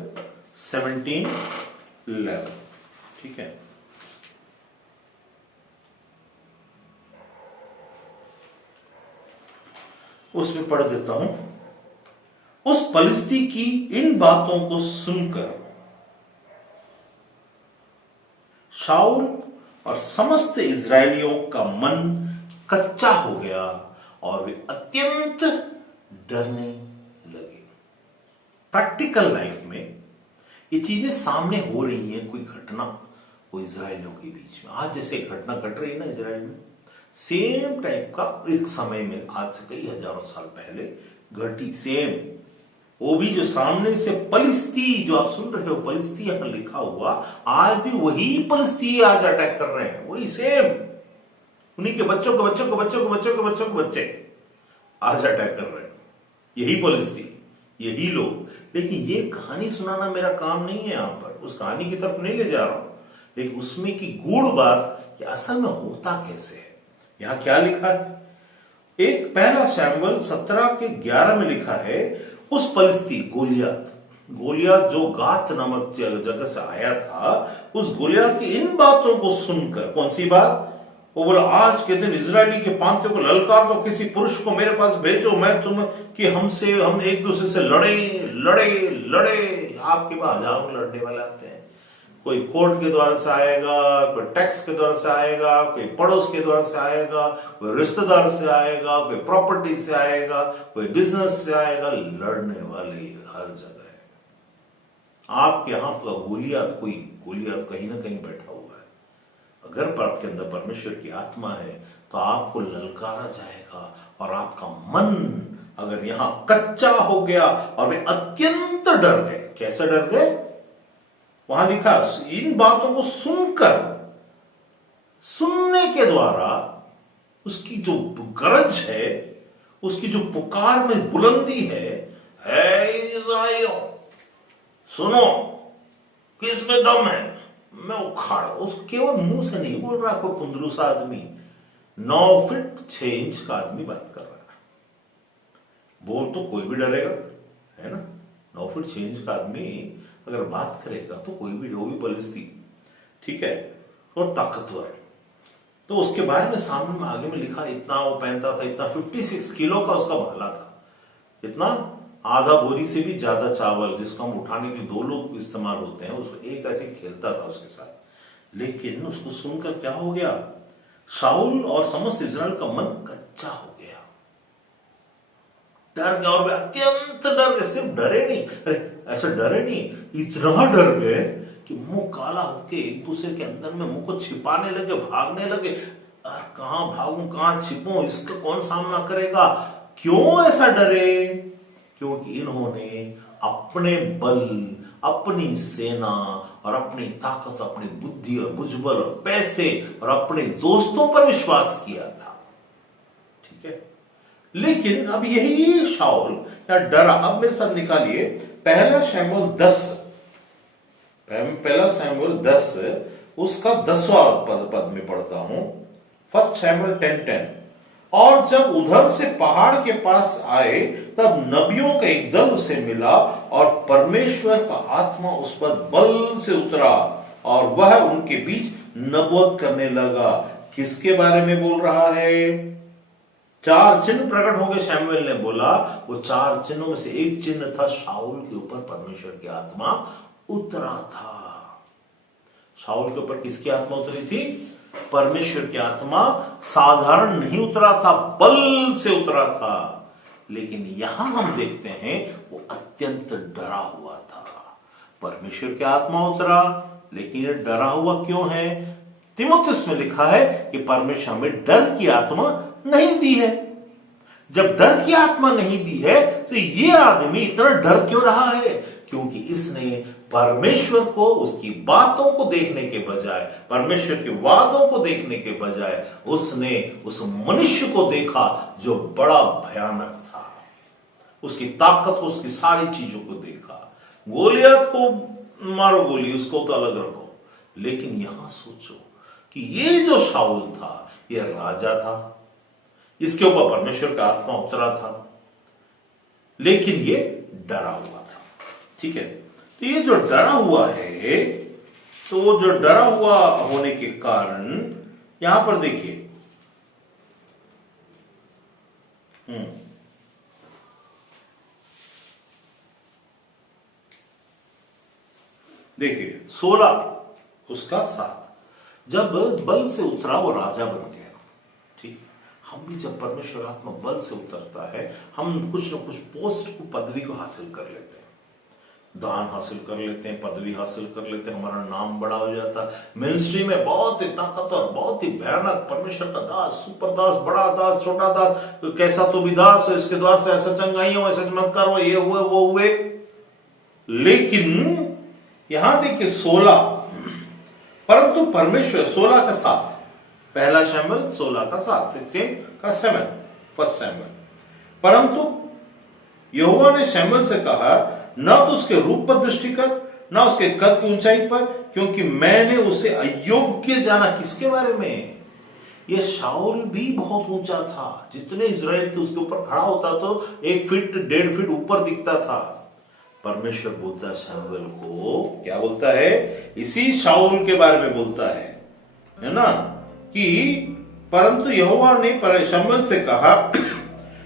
17:11, ठीक है। उसमें पढ़ देता हूं। उस पलिश्ती की इन बातों को सुनकर शाऊल और समस्त इजरायलियों का मन कच्चा हो गया और वे अत्यंत डरने लगे। प्रैक्टिकल लाइफ में ये चीजें सामने हो रही हैं, कोई घटना वो इजरायलियों के बीच में आज जैसे घटना घट रही है ना इजराइल में, सेम टाइप का एक समय में आज से कई हजारों साल पहले घटी सेम। वो भी जो सामने से पलिस्ती जो आप सुन रहे हो, पलिस्ती यहां लिखा हुआ, आज भी वही पलिस्ती आज अटैक कर रहे हैं, वही सेम। उन्हीं के बच्चों के बच्चों के बच्चों के बच्चों के बच्चों के बच्चे आज अटैक कर रहे हैं, यही पलिस्ती, यही लोग। लेकिन ये कहानी सुनाना मेरा काम नहीं है, यहां पर उस कहानी की तरफ नहीं ले जा रहा हूं, लेकिन उसमें की गूढ़ बात कि असल में होता कैसे है। यहां क्या लिखा है, एक पहला शैमुएल 17:11 में लिखा है, उस पलिस्ती गोलियत जो गात नामक जगह से आया था, उस गोलियत की इन बातों को सुनकर, कौन सी बात, वो बोला आज के दिन इजरायली के पांते को ललकार दो, किसी पुरुष को मेरे पास भेजो, मैं तुम कि हम एक दूसरे से लड़े लड़े लड़े। आपके पास हजारों लड़ने वाले आते हैं, कोई कोर्ट के द्वारा से आएगा, कोई टैक्स के द्वारा से आएगा, कोई पड़ोस के द्वारा से आएगा, कोई रिश्तेदार से आएगा, कोई प्रॉपर्टी से आएगा, कोई बिजनेस से आएगा, लड़ने वाले हर जगह है। आपके यहां का गोलियत कहीं ना कहीं बैठा हुआ है। अगर आपके अंदर परमेश्वर की आत्मा है तो आपको ललकारा जाएगा, और आपका मन अगर यहां कच्चा हो गया और वे अत्यंत डर गए। कैसे डर गए, वहां लिखा, इन बातों को सुनने के द्वारा उसकी जो गरज है, उसकी जो पुकार में बुलंदी है इस्राएलियों सुनो, किस में दम है, मैं उखाड़। उस केवल मुंह से नहीं बोल रहा, कोई पुंदरूसा आदमी 9 फीट 6 इंच का आदमी बात कर रहा है। बोल तो कोई भी डरेगा, है ना। 9 फीट 6 इंच का आदमी अगर बात करेगा तो कोई भी, वो भी पलिस्ती, ठीक है, और ताकतवर। तो उसके बारे में सामने में आगे में लिखा, इतना वो पहनता था, इतना 56 किलो का उसका भाला था, इतना आधा बोरी से भी ज्यादा चावल, जिसको हम उठाने के लिए 2 लोग इस्तेमाल होते हैं, उसको एक ऐसे खेलता था उसके साथ। लेकिन उसको सुनकर क्या हो गया, शाऊल और समस्त इजराइल का मन कच्चा हो गया, डर गया, और वे अत्यंत डर गए। सिर्फ डरे नहीं, अरे ऐसा डरे नहीं, इतना डर गए कि मुंह काला होके एक दूसरे के अंदर में मुंह को छिपाने लगे, भागने लगे। कहां भागूं, कहां छिपूं, इसका कौन सामना करेगा। क्यों ऐसा डरे, क्योंकि इन्होंने अपने बल, अपनी सेना और अपनी ताकत, अपनी बुद्धि और भुजबल और पैसे और अपने दोस्तों पर विश्वास किया था, ठीक है। लेकिन अब यही शाऊल या डरा। अब मेरे साथ निकालिए पहला शमूएल 10 उसका 10वां पद में पढ़ता हूं। 1 शमूएल 10:10। और जब उधर से पहाड़ के पास आए तब नबियों का एक दल उसे मिला, और परमेश्वर का आत्मा उस पर बल से उतरा, और वह उनके बीच नबूवत करने लगा। किसके बारे में बोल रहा है, 4 चिन्ह प्रकट होंगे, शमूएल ने बोला। वो 4 चिन्हों में से एक चिन्ह था, शाऊल के ऊपर परमेश्वर की आत्मा उतरा था। शाऊल के ऊपर किसकी आत्मा उतरी थी, परमेश्वर की आत्मा। साधारण नहीं उतरा था, बल से उतरा था। लेकिन यहां हम देखते हैं वो अत्यंत डरा हुआ था। परमेश्वर की आत्मा उतरा, लेकिन ये डरा हुआ क्यों है। तीमुथियुस में लिखा है कि परमेश्वर हमें डर की आत्मा नहीं दी है। जब डर की आत्मा नहीं दी है तो ये आदमी इतना डर क्यों रहा है, क्योंकि इसने परमेश्वर को, उसकी बातों को देखने के बजाय, परमेश्वर के वादों को देखने के बजाय, उसने उस मनुष्य को देखा जो बड़ा भयानक था। उसकी ताकत को, उसकी सारी चीजों को देखा। गोलियत को मारो गोली, उसको तो अलग रखो, लेकिन यहां सोचो कि ये जो शाऊल था ये राजा था, इसके ऊपर परमेश्वर का आत्मा उतरा था, लेकिन ये डरा हुआ था, ठीक है। तो ये जो डरा हुआ है, तो जो डरा हुआ होने के कारण यहां पर देखिए, देखिए 16 उसका 7, जब बल से उतरा वो राजा बन गया, ठीक। हम भी जब परमेश्वर आत्मा बल से उतरता है, हम कुछ न कुछ पोस्ट को, पदवी को हासिल कर लेते हैं, दान हासिल कर लेते हैं, पदवी हासिल कर लेते हैं, हमारा नाम बड़ा हो जाता है। मिनिस्ट्री में बहुत ही ताकतवर, बहुत ही भयानक, परमेश्वर का दास, सुपर दास, बड़ा दास, छोटा दास, तो कैसा तो भी दास, इसके द्वार से ऐसा चंगाई हो, ऐसा चमत्कार हो, ये हुए वो हुए। लेकिन यहां देखिए 16, परंतु परमेश्वर 16 का 7, पहला शमूएल 16 का 7, 16 का 7, फर्स्ट शमूएल। परंतु यहोवा ने शमूएल से कहा, न तो उसके रूप पर दृष्टि कर, न उसके कद की ऊंचाई पर, क्योंकि मैंने उसे अयोग्य जाना। किसके बारे में? यह शाऊल भी बहुत ऊंचा था, जितने इजराइल थे उसके ऊपर खड़ा होता तो 1 फीट 1.5 फीट ऊपर दिखता था। परमेश्वर बोलता है शमूएल को, क्या बोलता है? इसी शाऊल के बारे में बोलता है ना, कि परंतु यहोवा ने शमूएल से कहा,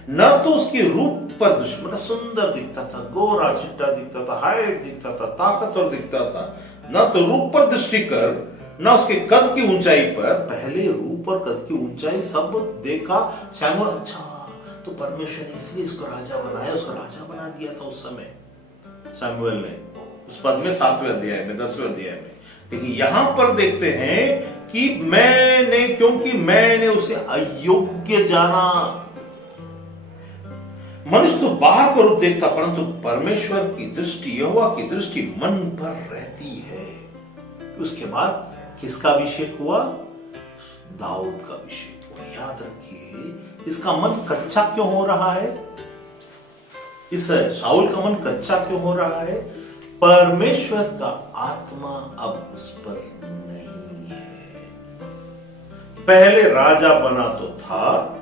न तो उसके रूप पर दृष्टि, बड़ा सुंदर दिखता था, गोरा चिट्टा दिखता था, हाइट दिखता था, ताकतवर दिखता था, न तो रूप पर दृष्टि कर, न उसके कद की ऊंचाई पर। पहले रूप और कद की ऊंचाई सब देखा शमूएल, अच्छा तो परमेश्वर ने इसलिए इसको राजा बनाया, उसको राजा बना दिया था उस समय शमूएल ने, उस पद में 7वें अध्याय में, 10वें अध्याय में। लेकिन यहां पर देखते हैं कि क्योंकि मैंने उसे अयोग्य जाना। मनुष्य तो बाहर का रूप देखता, परंतु परमेश्वर की दृष्टि, यहोवा की दृष्टि मन पर रहती है। उसके बाद किसका अभिषेक हुआ? दाऊद का अभिषेक हुआ। याद रखिए, इसका मन कच्चा क्यों हो रहा है? इस शाऊल का मन कच्चा क्यों हो रहा है? परमेश्वर का आत्मा अब उस पर नहीं है। पहले राजा बना तो था,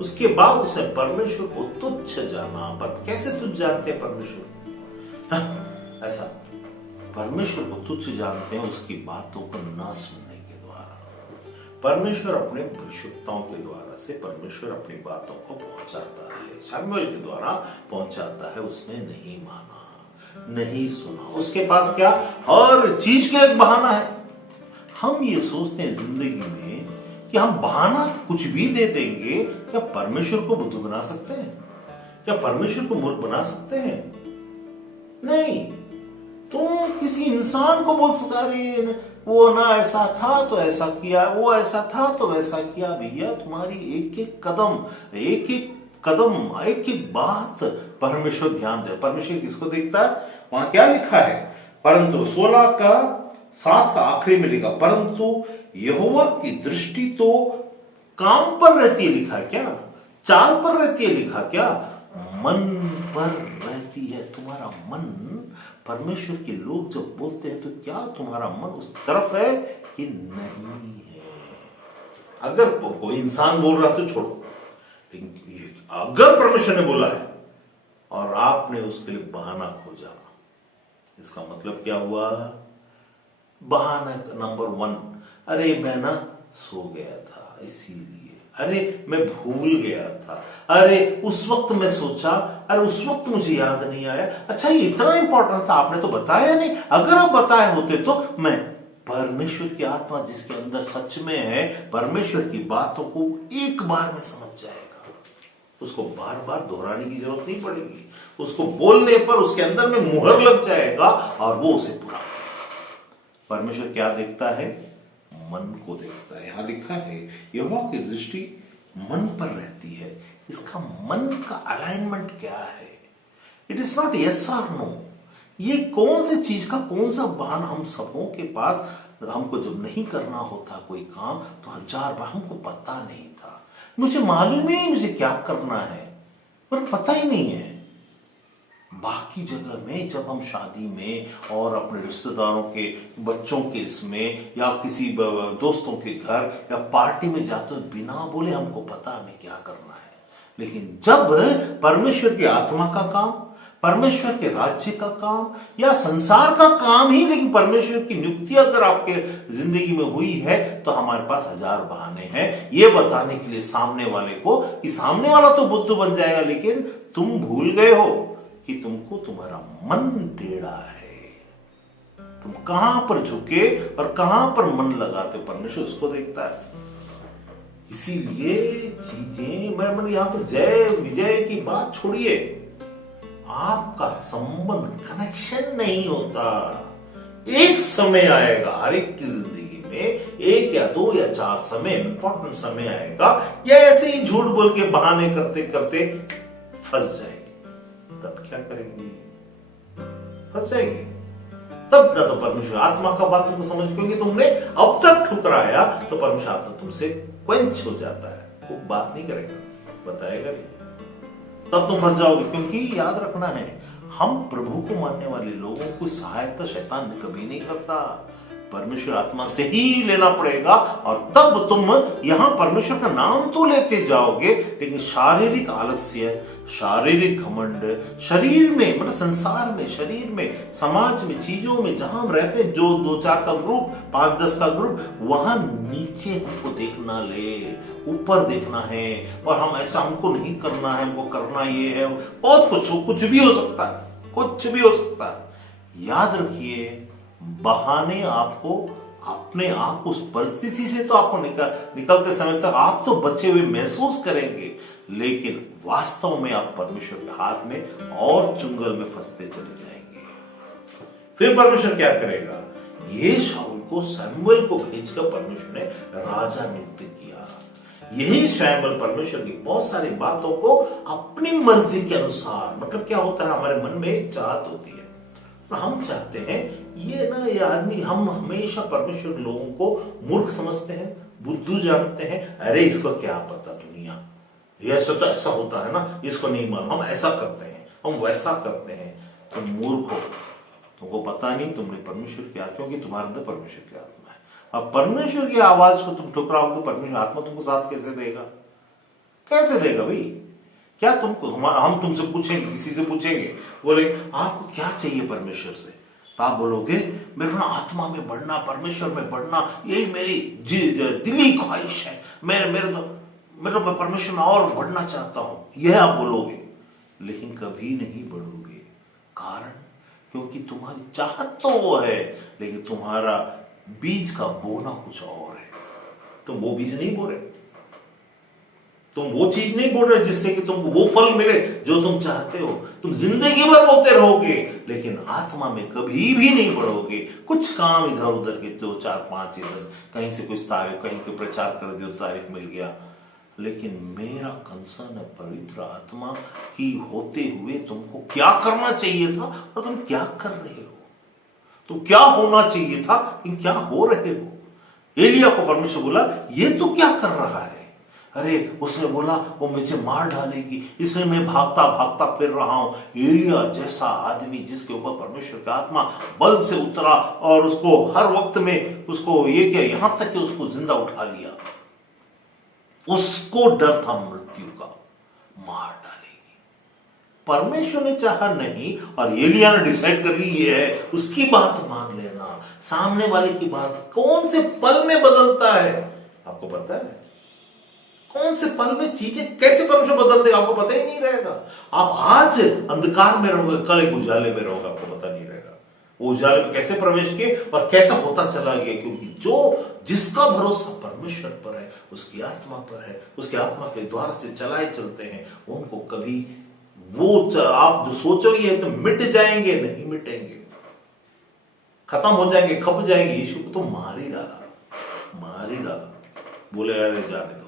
उसके बाद उसने परमेश्वर को तुच्छ जाना। पर कैसे तुच्छ जानते हैं परमेश्वर? ऐसा, परमेश्वर को तुच्छ जानते हैं उसकी बातों को न सुनने के द्वारा। परमेश्वर अपने भविष्यवक्ताओं के द्वारा से परमेश्वर अपनी बातों को पहुंचाता है, शमूएल के द्वारा पहुंचाता है। उसने नहीं माना, नहीं सुना। उसके पास क्या? हर चीज के एक बहाना है। हम ये सोचते हैं जिंदगी में कि हम बहाना कुछ भी दे देंगे। क्या परमेश्वर को बुद्धू बना सकते हैं? क्या परमेश्वर को मूर्ख बना सकते हैं? नहीं। तो किसी इंसान को बोल सकता, अरे वो ना ऐसा था तो ऐसा किया, वो ऐसा था तो वैसा किया। भैया, तुम्हारी एक एक कदम, एक एक बात परमेश्वर ध्यान दे। परमेश्वर किसको देखता है? वहां क्या लिखा है? परंतु 16 का 7 का आखिरी में लिखा, परंतु यहोवा की दृष्टि तो काम पर रहती है। लिखा क्या? चाल पर रहती है। लिखा क्या? मन पर रहती है। तुम्हारा मन, परमेश्वर के लोग जब बोलते हैं तो क्या तुम्हारा मन उस तरफ है कि नहीं है? अगर कोई इंसान बोल रहा तो छोड़ो, लेकिन अगर परमेश्वर ने बोला है और आपने उसके लिए बहाना खोजा, इसका मतलब क्या हुआ? बहाना नंबर 1, अरे मैं ना सो गया था इसीलिए, अरे मैं भूल गया था, अरे उस वक्त मैं सोचा, अरे उस वक्त मुझे याद नहीं आया, अच्छा ये इतना इंपॉर्टेंट था आपने तो बताया नहीं, अगर आप बताए होते तो मैं। परमेश्वर की आत्मा जिसके अंदर सच में है, परमेश्वर की बातों को एक बार में समझ जाएगा। उसको बार बार दोहराने की जरूरत नहीं पड़ेगी। उसको बोलने पर उसके अंदर में मुहर लग जाएगा और वो उसे पूरा करेगा। परमेश्वर क्या देखता है? मन को देखता है। यहां लिखा है यहोवा की दृष्टि मन पर रहती है। इसका मन का अलाइनमेंट क्या है? इट इज नॉट यस और नो। ये कौन सी चीज का कौन सा बहाना हम सबों के पास, हमको जब नहीं करना होता कोई काम तो 1000 बार, हमको पता नहीं था, मुझे मालूम ही नहीं मुझे क्या करना है, पर पता ही नहीं है। बाकी जगह में जब हम शादी में और अपने रिश्तेदारों के बच्चों के इसमें या किसी दोस्तों के घर या पार्टी में जाते हैं, बिना बोले हमको पता हमें क्या करना है। लेकिन जब परमेश्वर की आत्मा का काम, परमेश्वर के राज्य का काम या संसार का काम ही, लेकिन परमेश्वर की नियुक्ति अगर आपके जिंदगी में हुई है तो हमारे पास 1000 बहाने हैं ये बताने के लिए सामने वाले को कि सामने वाला तो बुद्धू बन जाएगा, लेकिन तुम भूल गए हो कि तुमको तुम्हारा मन टेढ़ा है। तुम कहां पर झुके और कहां पर मन लगाते हो, परमेश्वर उसको देखता है। इसीलिए चीजें मैं यहां पर जय विजय की बात छोड़िए, आपका संबंध कनेक्शन नहीं होता। एक समय आएगा हर एक की जिंदगी में, एक या दो या चार समय, इंपॉर्टेंट समय आएगा, या ऐसे ही झूठ बोल के बहाने करते करते फंस जाएंगे। तब क्या करेंगे? फंस जाएंगे। तब ना तो परमेश्वर आत्मा का बात तुमको समझ, क्योंकि तुमने अब तक ठुकराया तो परमेश्वर आत्मा तुमसे क्वेंच हो जाता है, वो बात नहीं करेगा, बताएगा नहीं, तब तुम फंस जाओगे। क्योंकि याद रखना है, हम प्रभु को मानने वाले लोगों को सहायता शैतान कभी नहीं करता, परमेश्वर आत्मा से ही लेना पड़ेगा। और तब तुम यहां परमेश्वर का नाम तो लेते जाओगे, लेकिन शारीरिक आलस्य, शारीरिक घमंड, शरीर में मतलब संसार में, शरीर में, समाज में, चीजों में जहां हम रहते हैं, जो 2-4 का ग्रुप, 5-10 का ग्रुप, वहां नीचे हमको देखना ले, ऊपर देखना है, और हम ऐसा हमको नहीं करना है, हमको करना ये है, बहुत कुछ भी हो सकता है, कुछ भी हो सकता है। याद रखिए, बहाने आपको अपने आप उस परिस्थिति से तो आपको निकलते समय तक आप तो बचे हुए महसूस करेंगे, लेकिन वास्तव में आप परमेश्वर के हाथ में और चुंगल में फंसते चले जाएंगे। फिर परमेश्वर क्या करेगा? ये शाऊल को, सैमुएल को भेजकर परमेश्वर ने राजा नियुक्त किया। यही शैमुएल परमेश्वर की बहुत सारी बातों को अपनी मर्जी के अनुसार, मतलब क्या होता है, हमारे मन में एक चाहत होती है, हम चाहते हैं ये आदमी, हम हमेशा परमेश्वर लोगों को मूर्ख समझते हैं, बुद्धू जानते हैं, अरे इसको क्या पता दुनिया, ये ऐसा तो ऐसा होता है ना, इसको नहीं मालूम, हम ऐसा करते हैं, हम वैसा करते हैं। तुम मूर्ख हो, तुमको पता नहीं तुमने परमेश्वर क्या, क्योंकि तुम्हारे अंदर परमेश्वर की आत्मा है। अब परमेश्वर की आवाज को तुम ठुकराओगे तो परमेश्वर आत्मा तुमको साथ कैसे देगा? कैसे देगा भाई? क्या तुमको, हम तुमसे पूछेंगे, किसी से पूछेंगे, बोले आपको क्या चाहिए परमेश्वर से, तो आप बोलोगे मेरे ना आत्मा में बढ़ना, परमेश्वर में बढ़ना, यही मेरी दिली ख्वाहिश है, मैं परमेश्वर में और बढ़ना चाहता हूं, यह आप बोलोगे, लेकिन कभी नहीं बढ़ोगे। कारण, क्योंकि तुम्हारी चाहत तो वो है, लेकिन तुम्हारा बीज का बोना कुछ और है। तुम वो बीज नहीं बो रहे, तुम वो चीज नहीं बोल रहे जिससे कि तुमको वो फल मिले जो तुम चाहते हो। तुम जिंदगी भर बोलते रहोगे, लेकिन आत्मा में कभी भी नहीं बढ़ोगे। कुछ काम इधर उधर के 2, 4, 5 या 10, कहीं से कुछ तारीफ, कहीं के प्रचार कर दियो, तारीफ मिल गया, लेकिन मेरा कंसर्न है पवित्र आत्मा की होते हुए तुमको क्या करना चाहिए था और तुम क्या कर रहे हो, तुम क्या होना चाहिए था, तुम क्या हो रहे हो। एलिया को परमेश्वर बोला ये तो क्या कर रहा है? अरे उसने बोला वो मुझे मार डालेगी, इसलिए मैं भागता भागता फिर रहा हूं। एलिया जैसा आदमी जिसके ऊपर परमेश्वर का आत्मा बल से उतरा और उसको हर वक्त में उसको ये क्या, यहां तक कि उसको जिंदा उठा लिया, उसको डर था मृत्यु का, मार डालेगी। परमेश्वर ने चाहा नहीं, और एलिया ने डिसाइड कर ली ये है, उसकी बात मान लेना। सामने वाले की बात कौन से पल में बदलता है आपको पता है? कौन से पल में चीजें कैसे परमेश्वर बदल देगा आपको पता ही नहीं रहेगा। आप आज अंधकार में रहोगे, कल एक उजाले में रहोगे, आपको पता नहीं रहेगा वो उजाले में कैसे प्रवेश किए और कैसा होता चला गया। क्योंकि जिसका भरोसा परमेश्वर पर है, उसकी आत्मा पर है, उसकी आत्मा के द्वारा से चलाए चलते हैं, उनको कभी आप जो सोचोगे तो मिट जाएंगे, नहीं मिटेंगे, खत्म हो जाएंगे, खप जाएंगे। यीशु को तो मार ही डाला, बोले अरे जाने दो।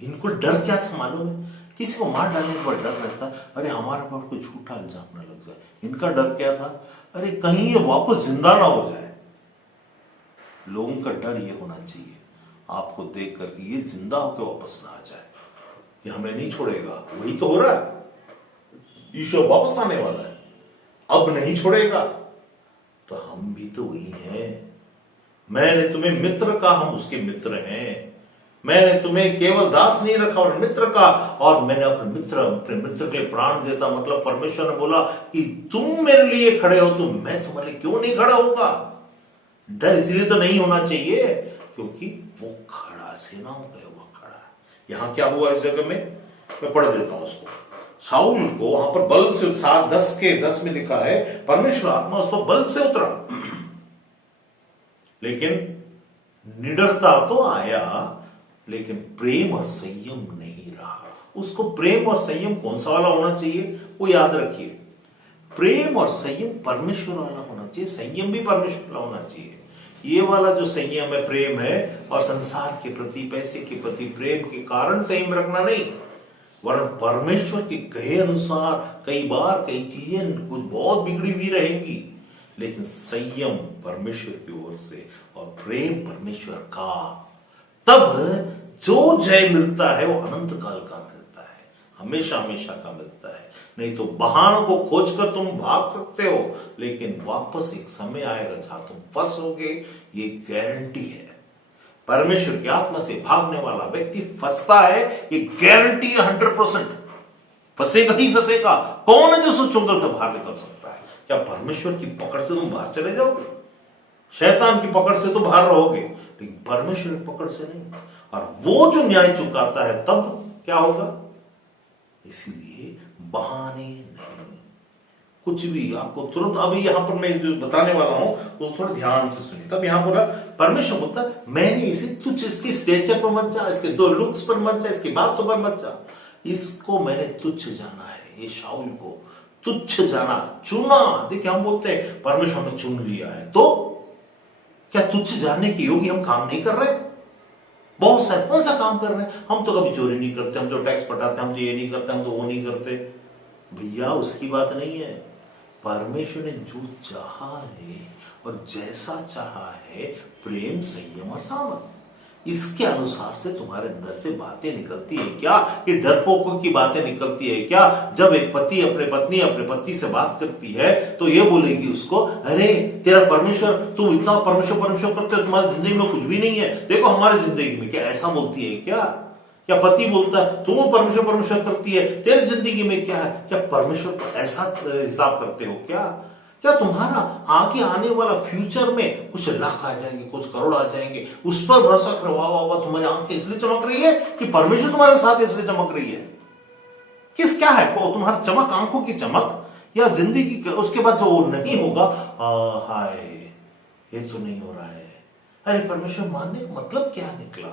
इनको डर क्या था मालूम है? किसी को मार डालने के बाद डर रहता, अरे हमारे पर कोई झूठा इल्जाम न लग जाए। इनका डर क्या था? अरे कहीं ये वापस जिंदा ना हो जाए। लोगों का डर ये होना चाहिए आपको देख कर ये जिंदा होकर वापस ना आ जाए, ये हमें नहीं छोड़ेगा। वही तो हो रहा है, ईश्वर वापस आने वाला है, अब नहीं छोड़ेगा। तो हम भी तो वही हैं। मैंने तुम्हें मित्र कहा, हम उसके मित्र हैं। मैंने तुम्हें केवल दास नहीं रखा और मित्र का, और मैंने अपने मित्र के लिए प्राण देता। मतलब परमेश्वर ने बोला कि तुम मेरे लिए खड़े हो, तो मैं तुम्हारे लिए क्यों नहीं खड़ा होगा। डर इसलिए तो नहीं होना चाहिए क्योंकि वो खड़ा, सेनाओं का वो खड़ा है। यहां क्या हुआ इस जगह में, मैं पढ़ देता हूं उसको। शाऊल को वहां पर बल से 7:10 में लिखा है, परमेश्वर आत्मा उसको बल से उतरा, लेकिन निडरता तो आया, लेकिन प्रेम और संयम नहीं रहा। उसको प्रेम और संयम कौन सा वाला होना चाहिए वो याद रखिए। प्रेम और संयम परमेश्वर वाला होना चाहिए, संयम भी परमेश्वर वाला होना चाहिए। ये वाला जो संयम है, प्रेम है, और संसार के प्रति, पैसे के प्रति प्रेम के कारण संयम रखना नहीं, वरन परमेश्वर के कहे अनुसार कई बार कई चीजें कुछ बहुत बिगड़ी हुई रहेंगी, लेकिन संयम परमेश्वर की ओर से और प्रेम परमेश्वर का, तब जो जय मिलता है वो अनंत काल का मिलता है, हमेशा हमेशा का मिलता है। नहीं तो बहानों को खोजकर तुम भाग सकते हो, लेकिन वापस एक समय आएगा जहां तुम फंसोगे, ये गारंटी है। परमेश्वर की आत्मा से भागने वाला व्यक्ति फंसता है, ये गारंटी है 100%। फंसेगा ही फंसेगा। कौन है जो उस चुंगल से बाहर निकल सकता है? क्या परमेश्वर की पकड़ से तुम बाहर चले जाओगे? शैतान की पकड़ से तो बाहर रहोगे, लेकिन परमेश्वर की पकड़ से नहीं। और वो जो न्याय चुकाता है तब क्या होगा? इसीलिए बहाने नहीं, कुछ भी आपको तुरंत, अभी यहां पर मैं जो बताने वाला हूं तो थोड़ा ध्यान से सुनिए। तब यहां पर परमेश्वर बोलता है मैंने इसे तुच्छ, इसकी स्टेचर पर मत जा, इसके दो लुक्स पर मत जा, इसकी बातों पर मत जा, इसको मैंने तुच्छ जाना है। ये शाऊल को तुच्छ जाना, चुना। देखिए हम बोलते हैं परमेश्वर ने चुन लिया है, तो क्या तुच्छ जानने के योग्य हम काम नहीं कर रहे? बहुत सारे कौन सा काम कर रहे हैं? हम तो कभी चोरी नहीं करते, हम तो टैक्स पटाते, हम तो ये नहीं करते, हम तो वो नहीं करते। भैया उसकी बात नहीं है। परमेश्वर ने जो चाहा है और जैसा चाहा है, प्रेम, संयम और सामर्थ, इसके अनुसार से तुम्हारे अंदर से बातें निकलती है क्या? ये डरपोकों की बातें निकलती है क्या? जब एक पति अपने पत्नी से बात करती है तो ये बोलेगी उसको, अरे तेरा परमेश्वर, तुम इतना परमेश्वर परमेश्वर करते हो, तुम्हारी जिंदगी में कुछ भी नहीं है, देखो हमारी जिंदगी में। क्या ऐसा बोलती है क्या? क्या पति बोलता है तुम परमेश्वर परमेश्वर करती है, तेरी जिंदगी में क्या है? क्या परमेश्वर पर ऐसा हिसाब करते हो क्या? क्या तुम्हारा आगे आने वाला फ्यूचर में कुछ लाख आ जाएंगे, कुछ करोड़ आ जाएंगे, उस पर भरोसा करो? वाह वाह वाह, तुम्हारी आंखें इसलिए चमक रही है कि परमेश्वर तुम्हारे साथ इसलिए चमक रही है? किस क्या है वो तुम्हारा चमक? आंखों की चमक या जिंदगी? उसके बाद जो नहीं होगा, हाय ये तो नहीं हो रहा है, अरे परमेश्वर मानने का मतलब क्या निकला?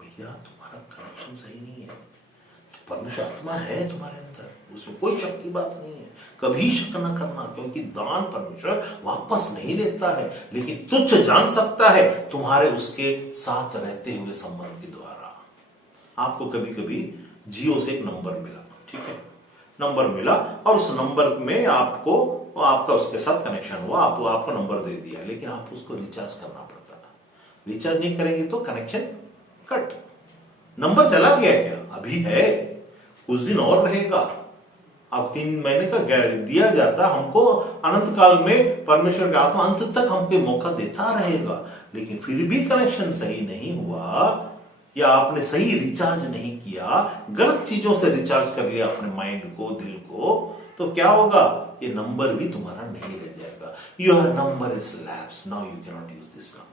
भैया तुम्हारा कनेक्शन सही नहीं है। तो परमेश्वर आत्मा है तुम्हारे अंदर, उसमें कोई शक की बात नहीं है। कभी शक न करना, क्योंकि दान परमेश्वर वापस नहीं लेता है, लेकिन तुच्छ जान सकता है तुम्हारे उसके साथ रहते हुए संबंध के द्वारा। आपको कभी कभी जियो से एक नंबर मिला, ठीक है, नंबर मिला और उस नंबर में आपको आपका उसके साथ कनेक्शन हुआ, आपको नंबर दे दिया, लेकिन आप उसको रिचार्ज करना पड़ता है। रिचार्ज नहीं करेंगे तो कनेक्शन कट, नंबर चला गया। क्या अभी है, कुछ दिन और रहेगा। अब 3 महीने का दिया जाता हमको, अनंत काल में परमेश्वर का आत्मा अंत तक हमको मौका देता रहेगा, लेकिन फिर भी कनेक्शन सही नहीं हुआ या आपने सही रिचार्ज नहीं किया, गलत चीजों से रिचार्ज कर लिया अपने माइंड को, दिल को, तो क्या होगा? ये नंबर भी तुम्हारा नहीं रह जाएगा। Your number is lapse, now you can not use this number.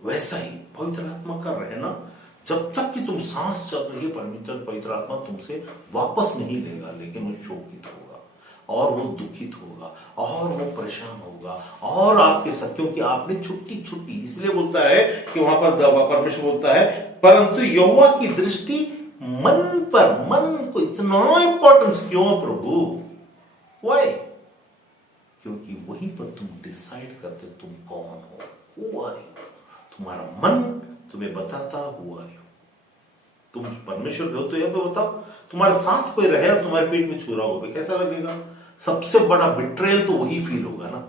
वैसा ही पवित्र आत्मा कर रहे हैं ना, जब तक कि तुम सांस चल रही है पवित्र आत्मा तुमसे वापस नहीं लेगा, लेकिन वो शोकित होगा और वो दुखित होगा और वो परेशान होगा और आपके साथ, क्योंकि आपने छुट्टी इसलिए बोलता है कि वहां पर परमेश्वर बोलता है, परंतु यहोवा की दृष्टि मन पर, मन को इतना इंपॉर्टेंस क्यों प्रभु? वाई? क्योंकि वहीं पर तुम डिसाइड करते तुम कौन हो, हु आर यू। तुम्हारा मन तुम्हें बताता हु आर यू। तुम परमेश्वर के हो तो यह तो बताओ, तुम्हारे साथ कोई रहे और तुम्हारे पेट में छुरा हो, कैसा लगेगा? सबसे बड़ा बिट्रेयल तो वही फील होगा ना,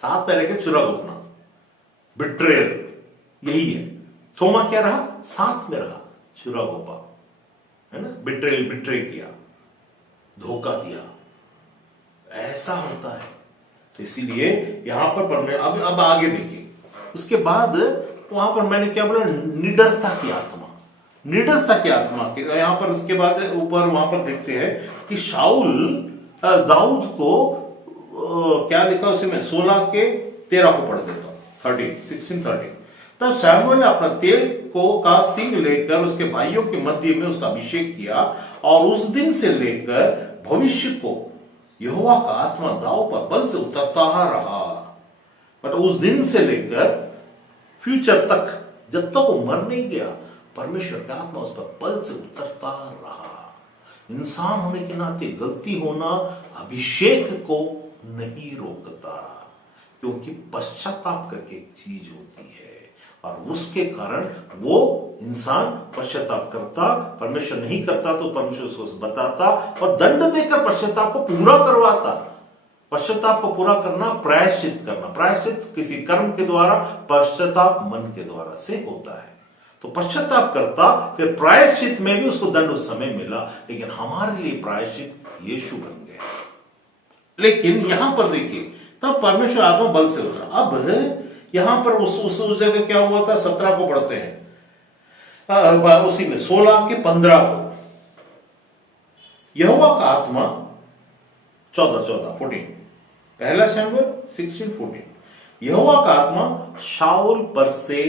साथ में लेके छुरा घोपना, बिट्रेयल यही है। थोमा क्या रहा? साथ में रहा, छुरा घोपा, है ना, बिट्रेयल, बिट्रे किया, धोखा दिया, ऐसा होता है। तो इसीलिए यहां पर अब आगे देखिए, उसके बाद वहां पर मैंने क्या बोला? निडरता की आत्मा, निडरता की आत्मा के यहां पर उसके बाद ऊपर वहां पर देखते हैं कि शाऊल दाऊद को क्या लिखा उसमें 16:13 को पढ़ देता हूं, 16:13। तब शमूएल ने अपना तेल का सींग लेकर उसके भाइयों के मध्य में उसका अभिषेक किया, और उस दिन से लेकर भविष्य को यहोवा का आत्मा दाऊद पर बल से उतरता रहा। मतलब उस दिन से लेकर फ्यूचर तक जब तक वो मर नहीं गया, परमेश्वर का आत्मा उस पर बल से उतरता रहा। इंसान होने के नाते गलती होना अभिषेक को नहीं रोकता, क्योंकि पश्चाताप करके एक चीज होती है और उसके कारण वो इंसान पश्चाताप करता, परमेश्वर नहीं करता तो परमेश्वर उसको बताता और दंड देकर पश्चाताप को पूरा करवाता। पश्चाताप को पूरा करना, प्रायश्चित करना, प्रायश्चित किसी कर्म के द्वारा, पश्चाताप मन के द्वारा से होता है। तो पश्चाताप करता, फिर प्रायश्चित में भी उसको दंड उस समय मिला, लेकिन हमारे लिए प्रायश्चित यीशु बन गया। लेकिन यहां पर देखिए, तब परमेश्वर आत्मा बल से उतरा। अब यहां पर उस जगह क्या हुआ था, 17 को पढ़ते हैं, उसी में 16 के 15 को, यहोवा का आत्मा 14 पहला शमूएल 16:14, यहोवा का आत्मा शाऊल पर से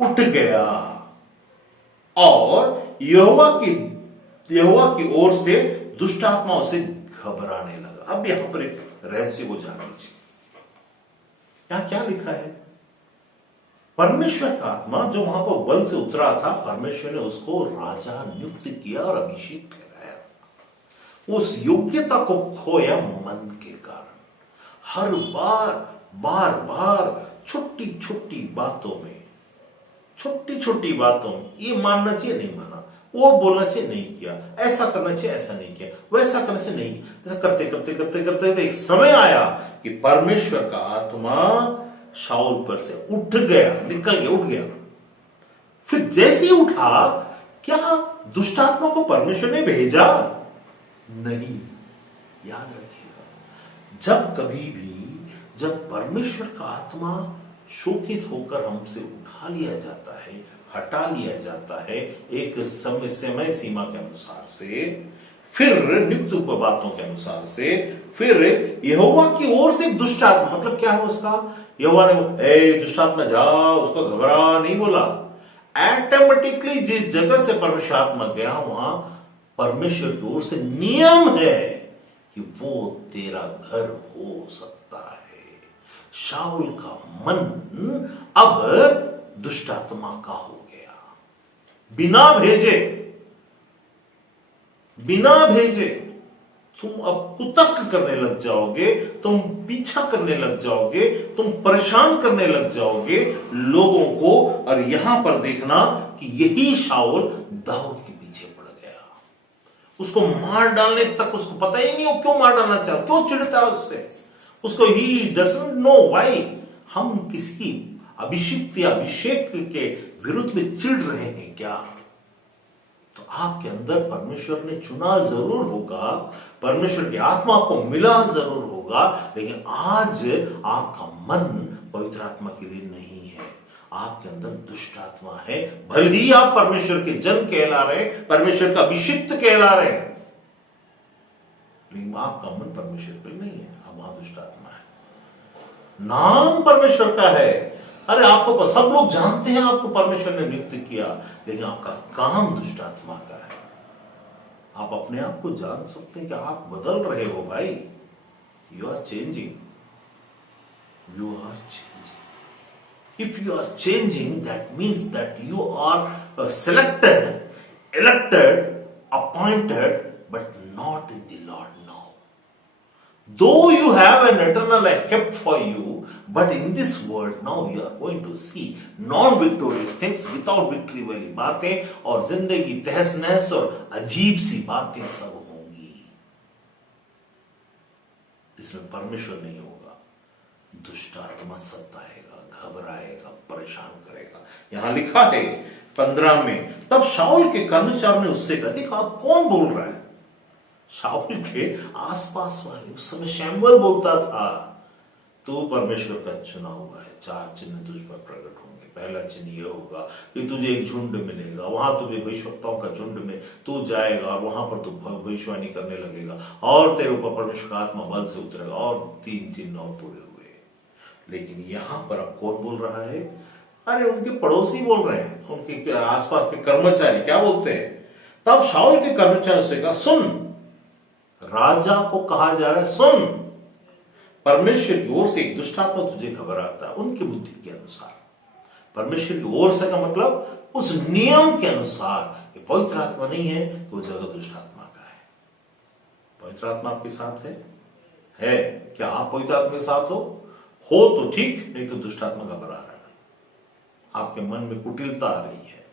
उठ गया और यहोवा की ओर से दुष्ट आत्मा उसे घबराने लगा। अब यहां पर एक रहस्य को जान लीजिए, यहां क्या लिखा है। परमेश्वर का आत्मा जो वहां पर बल से उतरा था, परमेश्वर ने उसको राजा नियुक्त किया और अभिषेक कराया था। उस योग्यता को खोया मन के कारण। हर बार छोटी छोटी बातों में ये मानना चाहिए, नहीं माना, वो बोलना चाहिए, नहीं किया, ऐसा करना चाहिए, ऐसा नहीं किया, वैसा करना चाहिए, नहीं किया, ऐसा करते एक समय आया कि परमेश्वर का आत्मा शाऊल पर से उठ गया, उठ गया। फिर जैसे ही उठा, क्या दुष्ट आत्मा को परमेश्वर ने भेजा? नहीं। याद रखिएगा, जब परमेश्वर का आत्मा शोकित होकर हमसे उठा लिया जाता है, हटा लिया जाता है एक समय सीमा के अनुसार से, फिर नियुक्त बातों के अनुसार से, फिर यहोवा की ओर से दुष्ट आत्मा, मतलब क्या है उसका, यहोवा ने दुष्ट आत्मा जा, उसको घबरा नहीं बोला। ऑटोमेटिकली जिस जगह से परमेश्वर आत्मा गया, वहां परमेश्वर की ओर से नियम है कि वो तेरा घर हो सकता है। शाऊल का मन अब दुष्ट आत्मा का हो गया, बिना भेजे तुम अब कुतर्क करने लग जाओगे, तुम पीछा करने लग जाओगे, तुम परेशान करने लग जाओगे लोगों को। और यहां पर देखना कि यही शाऊल दाऊद के पीछे पड़ गया, उसको मार डालने तक, उसको पता ही नहीं वो क्यों मार डालना चाहता, क्यों चिढ़ता है उससे, उसको ही डजंट नो व्हाई। हम किसी अभिषिक्त या अभिषेक के विरुद्ध में चिढ़ रहे हैं क्या? तो आपके अंदर परमेश्वर ने चुना जरूर होगा, परमेश्वर की आत्मा को मिला जरूर होगा, लेकिन आज आपका मन पवित्र आत्मा के लिए नहीं है, आपके अंदर दुष्ट आत्मा है। भले ही आप परमेश्वर के जन कहला रहे, परमेश्वर का अभिषिक्त कहला रहे, लेकिन आपका मन परमेश्वर पे नहीं है, अब वहां दुष्ट आत्मा है। नाम परमेश्वर का है, अरे आपको सब लोग जानते हैं आपको परमेश्वर ने नियुक्त किया, लेकिन आपका काम दुष्ट आत्मा का है। आप अपने आप को जान सकते हैं कि आप बदल रहे हो भाई, you are changing, if you are changing, that means that you are selected, elected, appointed, but not in the Lord now. Though you have an eternal life kept for you, but in this world now you are going to see non-victorious things, without victory वाली बातें, और जिंदगी तहस नहस और अजीब सी बातें सब होंगी। इसमें परमेश्वर नहीं होगा, दुष्ट आत्मा सताएगा, घबराएगा, परेशान करेगा। यहां लिखा है 15 में, तब शाऊल के कर्मचारी ने उससे कहा, देखो आप कौन बोल रहा है? शाऊल के आसपास वाले, उस समय शमूएल बोलता था, तू परमेश्वर का चुना हुआ है, 4 चिन्ह तुझ पर प्रकट होंगे। पहला चिन्ह यह होगा कि तुझे एक झुंड मिलेगा, वहां तुझे भविष्यवक्ताओं का झुंड में तू जाएगा और वहां पर तू भविष्यवाणी करने लगेगा और तेरे ऊपर परमेश्वर का आत्मा बल से उतरेगा, और 3 चिन्ह और पूरे हुए। लेकिन यहां पर अब कौन बोल रहा है? अरे उनके पड़ोसी बोल रहे हैं, उनके आसपास के कर्मचारी क्या बोलते हैं? तब शाऊल के कर्मचारी से कहा, सुन, राजा को कहा जा रहा है, सुन, परमेश्वर की ओर से एक दुष्ट आत्मा तुझे घबराता है, उनकी बुद्धि के अनुसार। परमेश्वर की ओर से का मतलब उस नियम के अनुसार। ये पवित्र आत्मा नहीं है तो वो जगह दुष्ट आत्मा का है। पवित्र आत्मा आपके साथ है? क्या आप पवित्र आत्मा के साथ हो तो ठीक, नहीं तो दुष्ट आत्मा घबरा रहा है। आपके मन में कुटिलता आ रही है,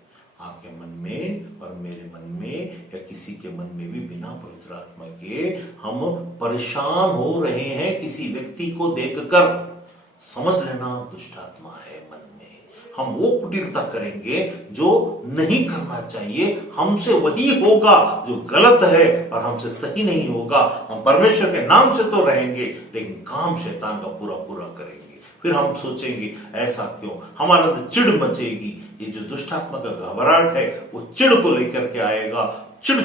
आपके मन में और मेरे मन में या किसी के मन में भी बिना पवित्र आत्मा के हम परेशान हो रहे हैं किसी व्यक्ति को देखकर, समझ लेना दुष्ट आत्मा है मन में। हम वो कुटिलता करेंगे जो नहीं करना चाहिए, हमसे वही होगा जो गलत है और हमसे सही नहीं होगा। हम परमेश्वर के नाम से तो रहेंगे लेकिन काम शैतान का पूरा पूरा करेंगे। फिर हम सोचेंगे ऐसा क्यों, हमारे अंदर चिढ़ मचेगी। ये जो दुष्ट आत्मा का घबराहट है वो चिढ़ को लेकर के आएगा। चिढ़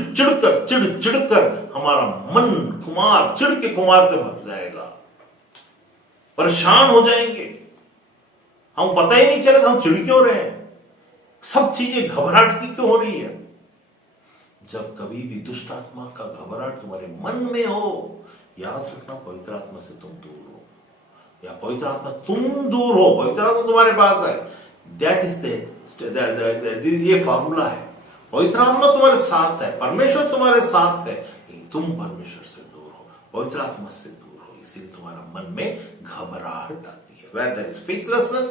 कर हमारा मन खुमार, चिढ़ के खुमार से भर जाएगा, परेशान हो जाएंगे। हम पता ही नहीं चलेगा हम चिढ़ क्यों रहे हैं, सब चीजें घबराहट की क्यों हो रही है। जब कभी भी दुष्ट आत्मा का घबराहट तुम्हारे मन में हो, याद रखना पवित्र आत्मा से तुम दूर हो, या पवित्र आत्मा तुम दूर हो, पवित्र आत्मा तुम्हारे पास है। दैट इज ये फॉर्मूला है। पवित्र आत्मा तुम्हारे साथ है, परमेश्वर तुम्हारे साथ है, लेकिन तुम परमेश्वर से दूर हो, पवित्र आत्मा से दूर हो, इसलिए तुम्हारा मन में घबराहट आती है। Where there is faithlessness,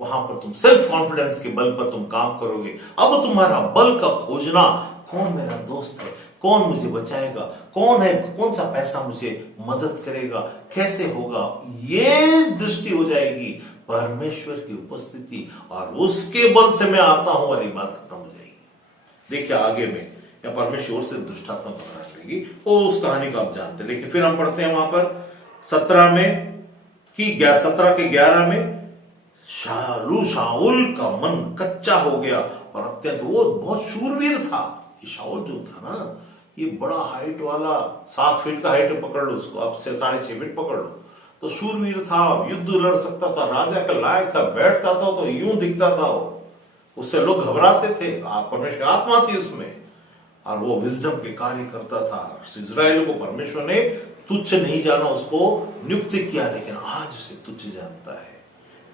वहां पर तुम सेल्फ कॉन्फिडेंस के बल पर तुम काम करोगे। अब तुम्हारा बल का खोजना, कौन मेरा दोस्त है, कौन मुझे बचाएगा, कौन है, कौन सा पैसा मुझे मदद करेगा, कैसे होगा, ये दृष्टि हो जाएगी परमेश्वर की उपस्थिति और उसके बल से मैं आता हूं वाली बात खत्म हो जाएगी। देखिए आगे में या परमेश्वर से दुष्टात्मा घबराने लगी, वो उस कहानी को आप जानते हैं। लेकिन फिर हम पढ़ते हैं वहां पर 17 के 11 में शाऊल का मन कच्चा हो गया और अत्यंत, वो बहुत शूरवीर था। ये शाऊल जो था ना, ये बड़ा हाइट वाला, 7 फीट का हाइट पकड़ लो उसको, अब से 6.5 फीट पकड़ लो, तो शूरवीर था, युद्ध लड़ सकता था, राजा का लायक था, बैठता था तो यूं दिखता था वो, उससे लोग घबराते थे। परमेश्वर आत्मा थी उसमें और वो विजडम के कार्य करता था। इस्राएल को परमेश्वर ने तुच्छ नहीं जाना, उसको नियुक्त किया, लेकिन आज उसे तुच्छ जानता है।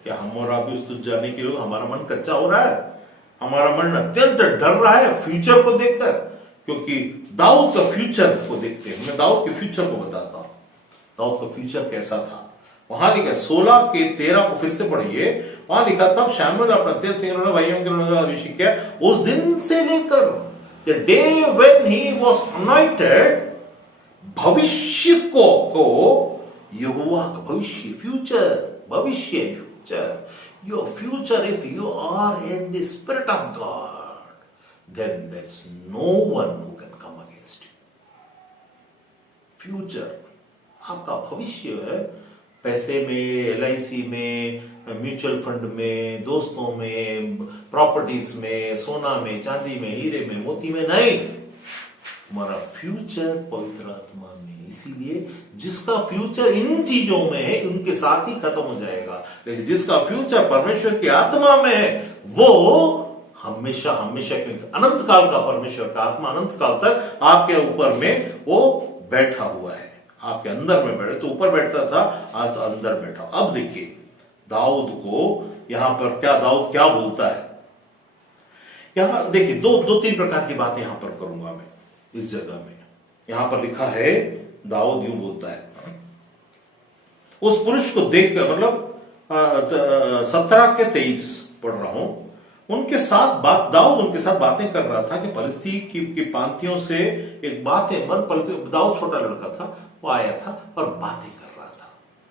क्या हम और आप उस तुच्छ जाने के लिए हमारा मन कच्चा हो रहा है, हमारा मन अत्यंत डर रहा है फ्यूचर को देखकर, क्योंकि दाऊद का फ्यूचर को देखते हैं। मैं दाऊद के फ्यूचर को बताता हूं, दाऊद का फ्यूचर कैसा था। वहां लिखा 16 के 13 को फिर से पढ़िए, वहां लिखा तब शमूएल अपना तेज सिंह भाइयों के अभिषेक किया। उस दिन से लेकर the day when he was anointed, भविष्य को यहोवा का भविष्य, भविष्य your future, if you are in the spirit of God, then there's no one who can come against you. Future आपका भविष्य है, पैसे में, LIC में, म्यूचुअल फंड में, दोस्तों में, प्रॉपर्टीज में, सोना में, चांदी में, हीरे में, मोती में नहीं, हमारा फ्यूचर पवित्र आत्मा में। इसीलिए जिसका फ्यूचर इन चीजों में है उनके साथ ही खत्म हो जाएगा, लेकिन जिसका फ्यूचर परमेश्वर की आत्मा में है वो हमेशा हमेशा, क्योंकि अनंत काल का परमेश्वर का आत्मा अनंत काल तक आपके ऊपर में वो बैठा हुआ है, आपके अंदर में बैठे। तो ऊपर बैठता था, आज तो अंदर बैठा। अब देखिए दाऊद को यहां पर दाऊद क्या बोलता है। यहां देखिए दो तीन प्रकार की बातें यहां पर करूंगा मैं इस जगह में। यहां पर लिखा है दाऊद यूं बोलता है, उस पुरुष को देखकर, मतलब 17 के 23 पढ़ रहा हूं, उनके साथ दाऊद उनके साथ बातें कर रहा था कि परिस्थिति की पांतियों से एक बात है, दाऊद छोटा लड़का था, वो आया था और बातें कर रहा था।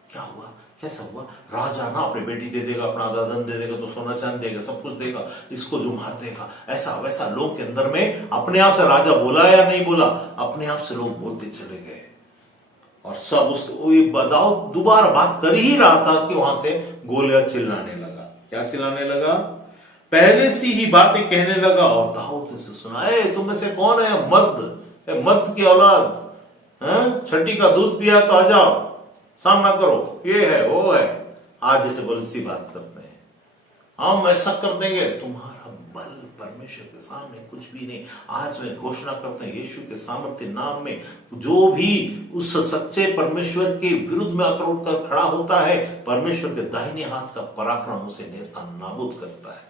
क्या हुआ, कैसा हुआ, राजा ना अपनी बेटी दे देगा, अपना आधा धन दे देगा, तो सोना चांदी देगा, सब कुछ देगा, इसको जो मार देगा, ऐसा वैसा। लोग के अंदर में अपने आप से राजा बोला या नहीं बोला, अपने आप से लोग बोलते चले गए और सब दाऊद दोबारा बात कर ही रहा था कि वहां से गोलियां चिल्लाने लगा। क्या चिल्लाने लगा, पहले सी ही बातें कहने लगा और दाऊद ने सुना, तुम में से कौन है मर्द की औलाद, छठी का दूध पिया तो आ जाओ, सामना करो, ये है वो है। आज जैसे बोलती बात करते हैं, हम ऐसा कर देंगे, तुम्हारा बल परमेश्वर के सामने कुछ भी नहीं। आज मैं घोषणा करता हूं यीशु के सामर्थ्य नाम में जो भी उस सच्चे परमेश्वर के विरुद्ध में अखरोट कर खड़ा होता है, परमेश्वर के दाहिने हाथ का पराक्रम उसे नेस्ता नाबूद करता है।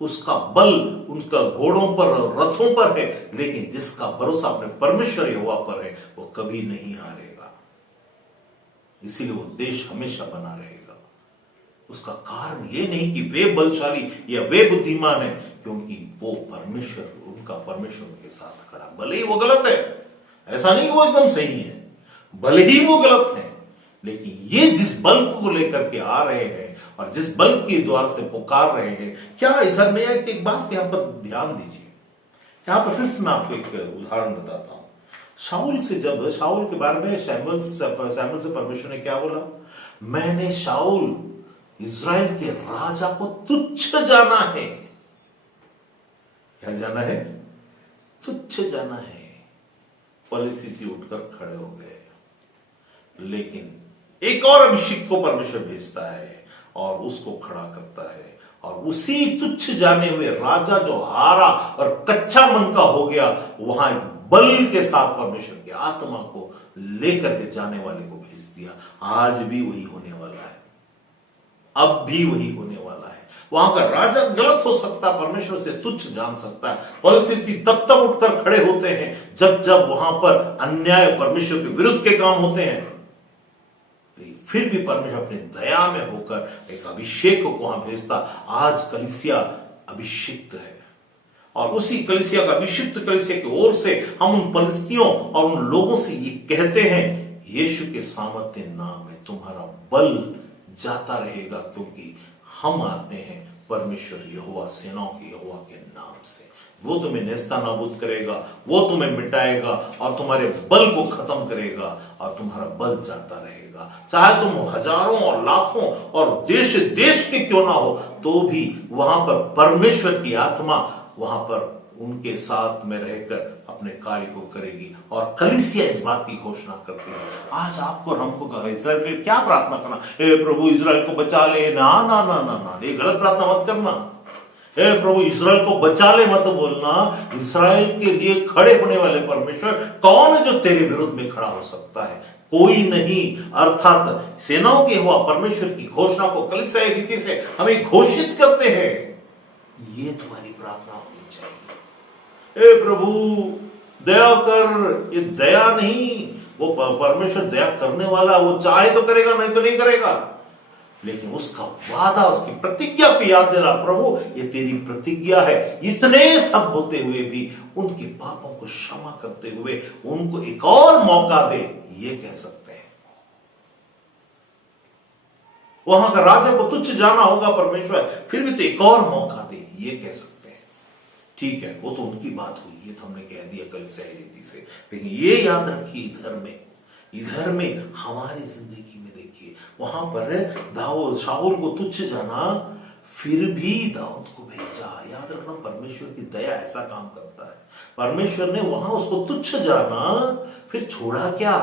उसका बल उनका घोड़ों पर रथों पर है, लेकिन जिसका भरोसा अपने परमेश्वर यहोवा पर है वो कभी नहीं हारेगा। इसीलिए वो देश हमेशा बना रहेगा। उसका कारण ये नहीं कि वे बलशाली या वे बुद्धिमान है, क्योंकि वो परमेश्वर, उनका परमेश्वर उनके साथ खड़ा। भले ही वो गलत है, ऐसा नहीं वो एकदम सही है, भले ही वो गलत है, लेकिन ये जिस बल को लेकर के आ रहे हैं और जिस बल के द्वार से पुकार रहे हैं, क्या इधर में एक बात यहां पर ध्यान दीजिए। यहां पर फिर से मैं आपको एक उदाहरण बताता हूं। शाऊल के बारे में शैमुएल से परमेश्वर ने क्या बोला? मैंने शाऊल इज़राइल के राजा को तुच्छ जाना है। क्या जाना है? तुच्छ जाना है। फलिस्ती उठकर खड़े हो गए, लेकिन एक और अभिषेक को परमेश्वर भेजता है और उसको खड़ा करता है, और उसी तुच्छ जाने हुए राजा जो हारा और कच्चा मन का हो गया, वहां बल के साथ परमेश्वर की आत्मा को लेकर के जाने वाले को भेज दिया। आज भी वही होने वाला है, अब भी वही होने वाला है। वहां का राजा गलत हो सकता है, परमेश्वर से तुच्छ जान सकता है। परिस्थिति तब तक उठकर खड़े होते हैं जब जब वहां पर अन्याय परमेश्वर के विरुद्ध के काम होते हैं। फिर भी परमेश्वर अपनी दया में होकर एक अभिषेक को वहां भेजता। आज कलीसिया अभिषिक्त है, और उसी कलीसिया का अभिषिक्त कलीसिया की ओर से हम उन परिस्थितियों और उन लोगों से ये कहते हैं, यीशु के सामर्थ्य नाम में तुम्हारा बल जाता रहेगा, क्योंकि हम आते हैं परमेश्वर यहोवा, सेनाओं के यहोवा के नाम से। वो तुम्हें नेस्ता नाबूद करेगा, वो तुम्हें मिटाएगा और तुम्हारे बल को खत्म करेगा, और तुम्हारा बल जाता रहेगा। चाहे तुम हजारों और लाखों और देश देश के क्यों ना हो, तो भी वहां पर परमेश्वर की आत्मा वहां पर उनके साथ में रहकर अपने कार्य को करेगी। और कलीसिया इस बात की घोषणा करती है। आज आपको और हमको कहा इस्राएल के लिए क्या प्रार्थना करना? हे प्रभु इस्राएल को बचा ले। ना ना ना ना ना, ये गलत प्रार्थना मत करना। हे प्रभु इस्राएल को बचा ले मत बोलना। इस्राएल के लिए खड़े होने वाले परमेश्वर कौन है जो तेरे विरुद्ध में खड़ा हो सकता है? कोई नहीं। अर्थात सेनाओं के यहोवा परमेश्वर की घोषणा को कलीसिया रीति से हमें घोषित करते हैं। ये तुम्हारी प्रार्थना होनी चाहिए। हे प्रभु दया कर। ये दया नहीं, वो परमेश्वर दया करने वाला, वो चाहे तो करेगा, नहीं तो नहीं करेगा, लेकिन उसका वादा, उसकी प्रतिज्ञा को याद देना। प्रभु ये तेरी प्रतिज्ञा है, इतने सब होते हुए भी उनके पापों को क्षमा करते हुए उनको एक और मौका दे, ये कह सकते हैं। वहां का राजा को तुच्छ जाना होगा परमेश्वर, फिर भी तो एक और मौका दे, ये कह सकते हैं। ठीक है, वो तो उनकी बात हुई, ये तो हमने कह दिया कलीसिया रीति से, लेकिन ये याद रखिए इधर में हमारी जिंदगी में देखिए, वहां पर दाऊद शाऊल को तुच्छ जाना, फिर भी दाऊद को भेजा। याद रखना, परमेश्वर की दया ऐसा काम करता है। परमेश्वर ने वहां उसको तुच्छ जाना, फिर छोड़ा क्या?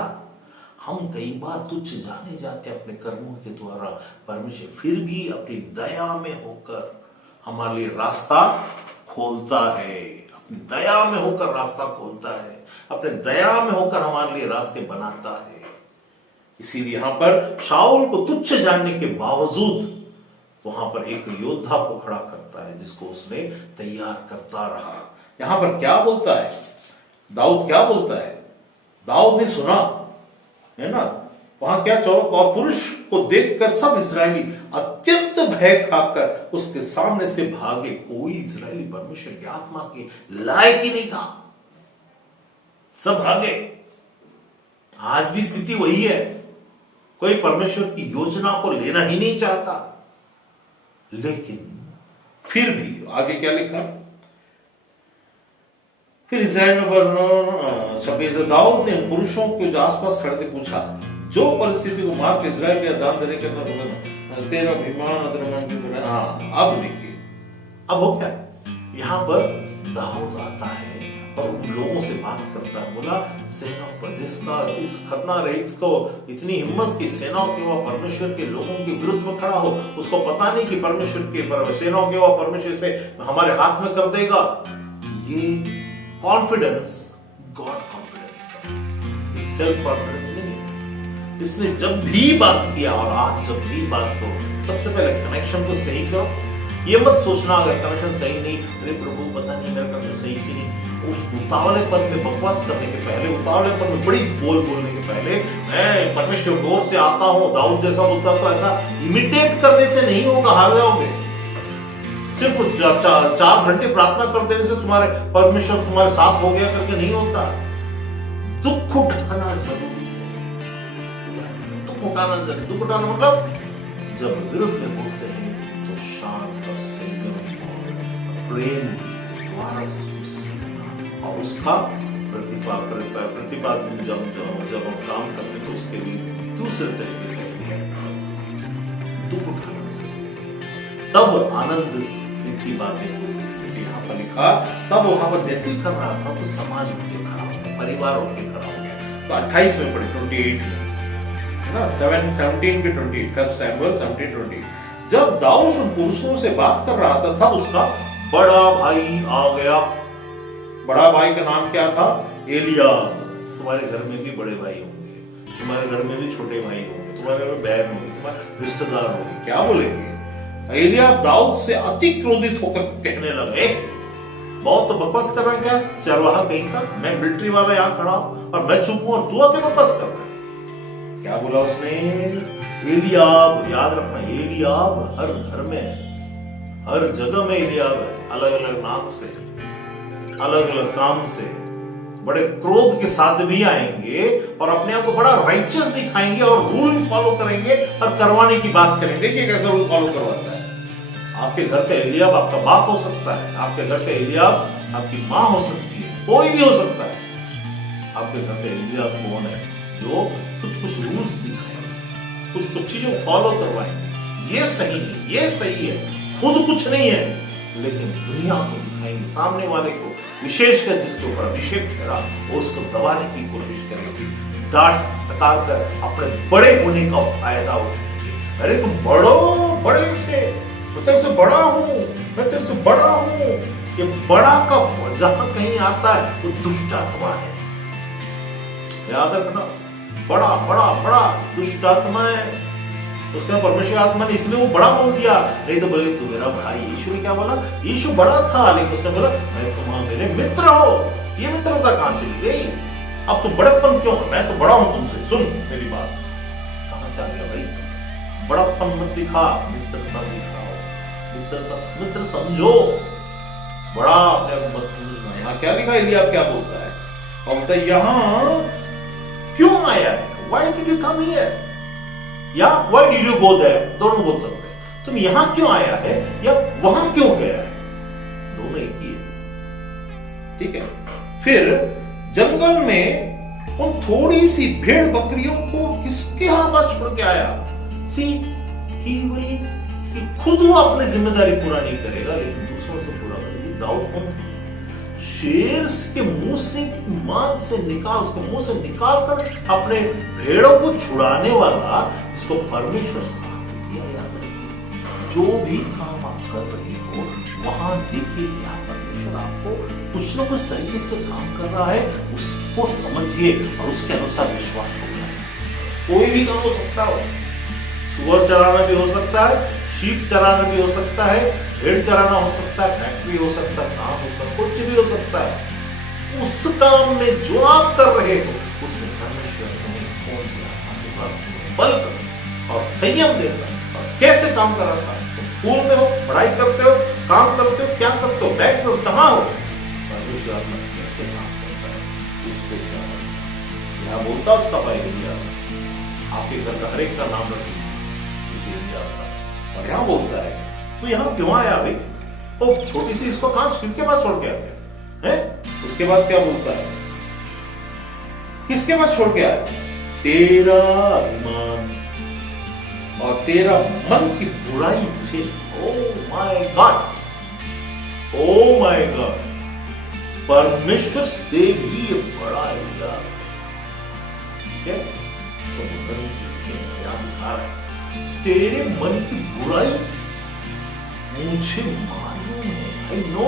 हम कई बार तुच्छ जाने जाते हैं अपने कर्मों के द्वारा, परमेश्वर फिर भी अपनी दया में होकर हमारे लिए रास्ता खोलता है। अपनी दया में होकर रास्ता खोलता है, अपने दया में होकर हमारे लिए रास्ते बनाता है। इसीलिए यहां पर शाऊल को तुच्छ जानने के बावजूद वहां पर एक योद्धा को खड़ा करता है, जिसको उसने तैयार करता रहा। यहां पर क्या बोलता है दाऊद? क्या बोलता है दाऊद ने? सुना है ना, वहां क्या चौक और पुरुष को देखकर सब इजरायली अत्यंत भय खाकर उसके सामने से भागे। कोई इजरायली परमेश्वर की आत्मा के लायक ही नहीं था, सब भागे। आज भी स्थिति वही है, कोई परमेश्वर की योजना को लेना ही नहीं चाहता। लेकिन फिर भी आगे क्या लिखा? फिर इस्राएल में दाऊद ने पुरुषों के जो आसपास खड़े थे पूछा, जो परिस्थिति को मार के इस्राएल का दान देने के तेरा अभिमान। हाँ, अब देखिए अब हो क्या, यहां पर दाऊद आता है और उन लोगों से बात करता है। बोला सेना जिसका इस खतना रहित को इतनी हिम्मत की सेनाओं के वह परमेश्वर के लोगों के विरुद्ध में खड़ा हो, उसको पता नहीं कि परमेश्वर के सेनाओं के वह परमेश्वर से हमारे हाथ में कर देगा। ये confidence God confidence, self confidence नहीं है। इसने जब भी बात किया और आप जब भी बात करो, सबसे पहले कनेक्शन को सही करो। ये मत सोचना अगर कनेक्शन सही नहीं, अरे प्रभु पता नहीं मेरा कनेक्शन सही कि नहीं। उस उतावलेपन में बकवास करने के पहले, उतावलेपन में बड़ी बोलने के पहले, मैं परमेश्वर की ओर से आता हूं, दाऊद जैसा बोलता, तो ऐसा इमिटेट करने से नहीं होगा, हार जाओगे। सिर्फ 4 घंटे प्रार्थना कर देने से तुम्हारे परमेश्वर तुम्हारे साथ हो गया करके नहीं होता। दुख उठाना जरूरी है। दुख उठाना मतलब जब विरुद्ध में बोलते हैं तो शांत और संयम और प्रेम द्वारा से उसको सीखना और उसका प्रतिपादन जब हम काम करते तो उसके लिए दूसरे तरीके से दुख उठाना चाहिए। तब आनंद की बातें यहाँ पर लिखा, तब वहां पर जैसे ही कर रहा था तो समाज उठ के खड़ा हो गया, परिवार उठ के खड़ा हो गया। तो 28 में पढ़े 28 है ना, 17 के 28, 1 सैमुअल 17:20। जब दाऊद उन पुरुषों से बात कर रहा था तब उसका बड़ा भाई आ गया। बड़ा भाई का नाम क्या था? एलियाब। तुम्हारे घर में भी बड़े भाई होंगे, तुम्हारे घर में भी छोटे भाई होंगे, तुम्हारे घर में बहन होंगे, तुम्हारे रिश्तेदार होंगे। क्या बोलेंगे? एलियाब दाऊद से अति क्रोधित होकर कहने लगे, बहुत तो बकवास कर रहा है क्या चरवाहा कहीं का, मैं मिलिट्री वाला यहाँ खड़ा हूं और मैं चुप हूं और तू आके बकवास कर रहा है। क्या बोला उसने? एलियाब, याद रखना एलियाब हर घर में है, हर जगह में एलियाब है, अलग अलग नाम से, अलग अलग काम से, बड़े क्रोध के साथ भी आएंगे और अपने आप को बड़ा राइचियस दिखाएंगे और रूल फॉलो करेंगे और करवाने की बात करेंगे। देखिए कैसा रूल फॉलो करवाता है। आपके घर का एलियाब आपका बाप हो सकता है, आपके घर का एलियाब आपकी माँ हो सकती है, कोई भी हो सकता है। आपके घर का एलियाब कौन है? जो कुछ रूल्स दिखाएंगे, कुछ चीजों फॉलो करवाएंगे। ये सही है, ये सही है, खुद कुछ नहीं है लेकिन दुनिया को दिखाएंगे, सामने वाले को, विशेषकर जिसके ऊपर अभिषेक करा वो उसको दबाने की कोशिश करेंगे, डांट टकार कर अपने बड़े होने का फायदा उठाएंगे। अरे तुम बड़े से, मैं तेरे से बड़ा हूं, मैं तेरे से बड़ा हूं। ये बड़ा का जहां कहीं आता है वो दुष्ट आत्मा है, याद रखना। बड़ा दुष्ट आत्मा है। उसका परमेश्वर आत्मा ने इसलिए वो बड़ा बोल दिया, नहीं तो बोले तू मेरा भाई। यीशु ने क्या बोला? यीशु बड़ा था लेकिन उसने बोला मैं तुम्हारा मेरे मित्र हो। ये मित्रता कहां चली गई? अब तुम बड़प्पन क्यों? मैं तो बड़ा हूं तुमसे, सुन मेरी बात। कहां से आ गया भाई? बड़प्पन मत दिखा, मित्रता दिखाओ, मित्र समझो, बड़ा अपने मत समझना। यहाँ क्या लिखा? एलियाब क्या बोलता है? और बोलता है यहाँ क्यों आया है? Why did you come here? या why did you go there? दोनों बोल सकते हैं। तुम यहां क्यों आया है या वहां क्यों गया है? दोनों एक ही है, ठीक है। फिर जंगल में उन थोड़ी सी भेड़ बकरियों को किसके यहां पास छोड़ के आया? कि खुद वो अपनी जिम्मेदारी पूरा नहीं करेगा लेकिन दूसरों से पूरा करेगा। दाऊद कौन था? शेर के मुंह से, मान से निकाल, उसके मुंह से निकाल कर अपने भेड़ों को छुड़ाने वाला, जिसको परमेश्वर साथ दिया। याद रखिए, जो भी काम आप कर रहे हो वहां देखिए क्या परमेश्वर आपको कुछ न कुछ तरीके से काम कर रहा है, उसको समझिए और उसके अनुसार विश्वास करिए। कोई भी काम हो सकता हो, सुअर चराना भी हो सकता है, शीप चराना भी हो सकता है, भेड़ चराना हो सकता है, फैक्ट्री हो सकता है, काम हो सकता है, कुछ भी हो सकता है। उस काम में जो आप कर रहे हो उसमें परमेश्वर तुम्हें कौन सी आत्मा के बल और संयम देता है। और कैसे काम कराता है? तुम स्कूल में हो, पढ़ाई करते हो, काम करते हो, क्या करते हो, बैंक में कहां हो, परमेश्वर आत्मा कैसे काम करता है उसको क्या यहाँ बोलता उसका भाई एलियाब। आपके घर का हर एक का नाम रखिए इसी एलियाब का। और यहाँ बोलता है तो यहाँ क्यों आया भाई? वो छोटी सी इसको कहां किसके पास छोड़ के आ गया है? उसके बाद क्या बोलता है? किसके पास छोड़ के आया? तेरा अभिमान और तेरा मन की बुराई मुझे, oh my God, oh my God, परमेश्वर से भी ये बड़ा एलिया, ठीक है? समुद्र में क्या दिखा रहा है? तेरे मन की बुराई मुझे मालूम है, आई नो,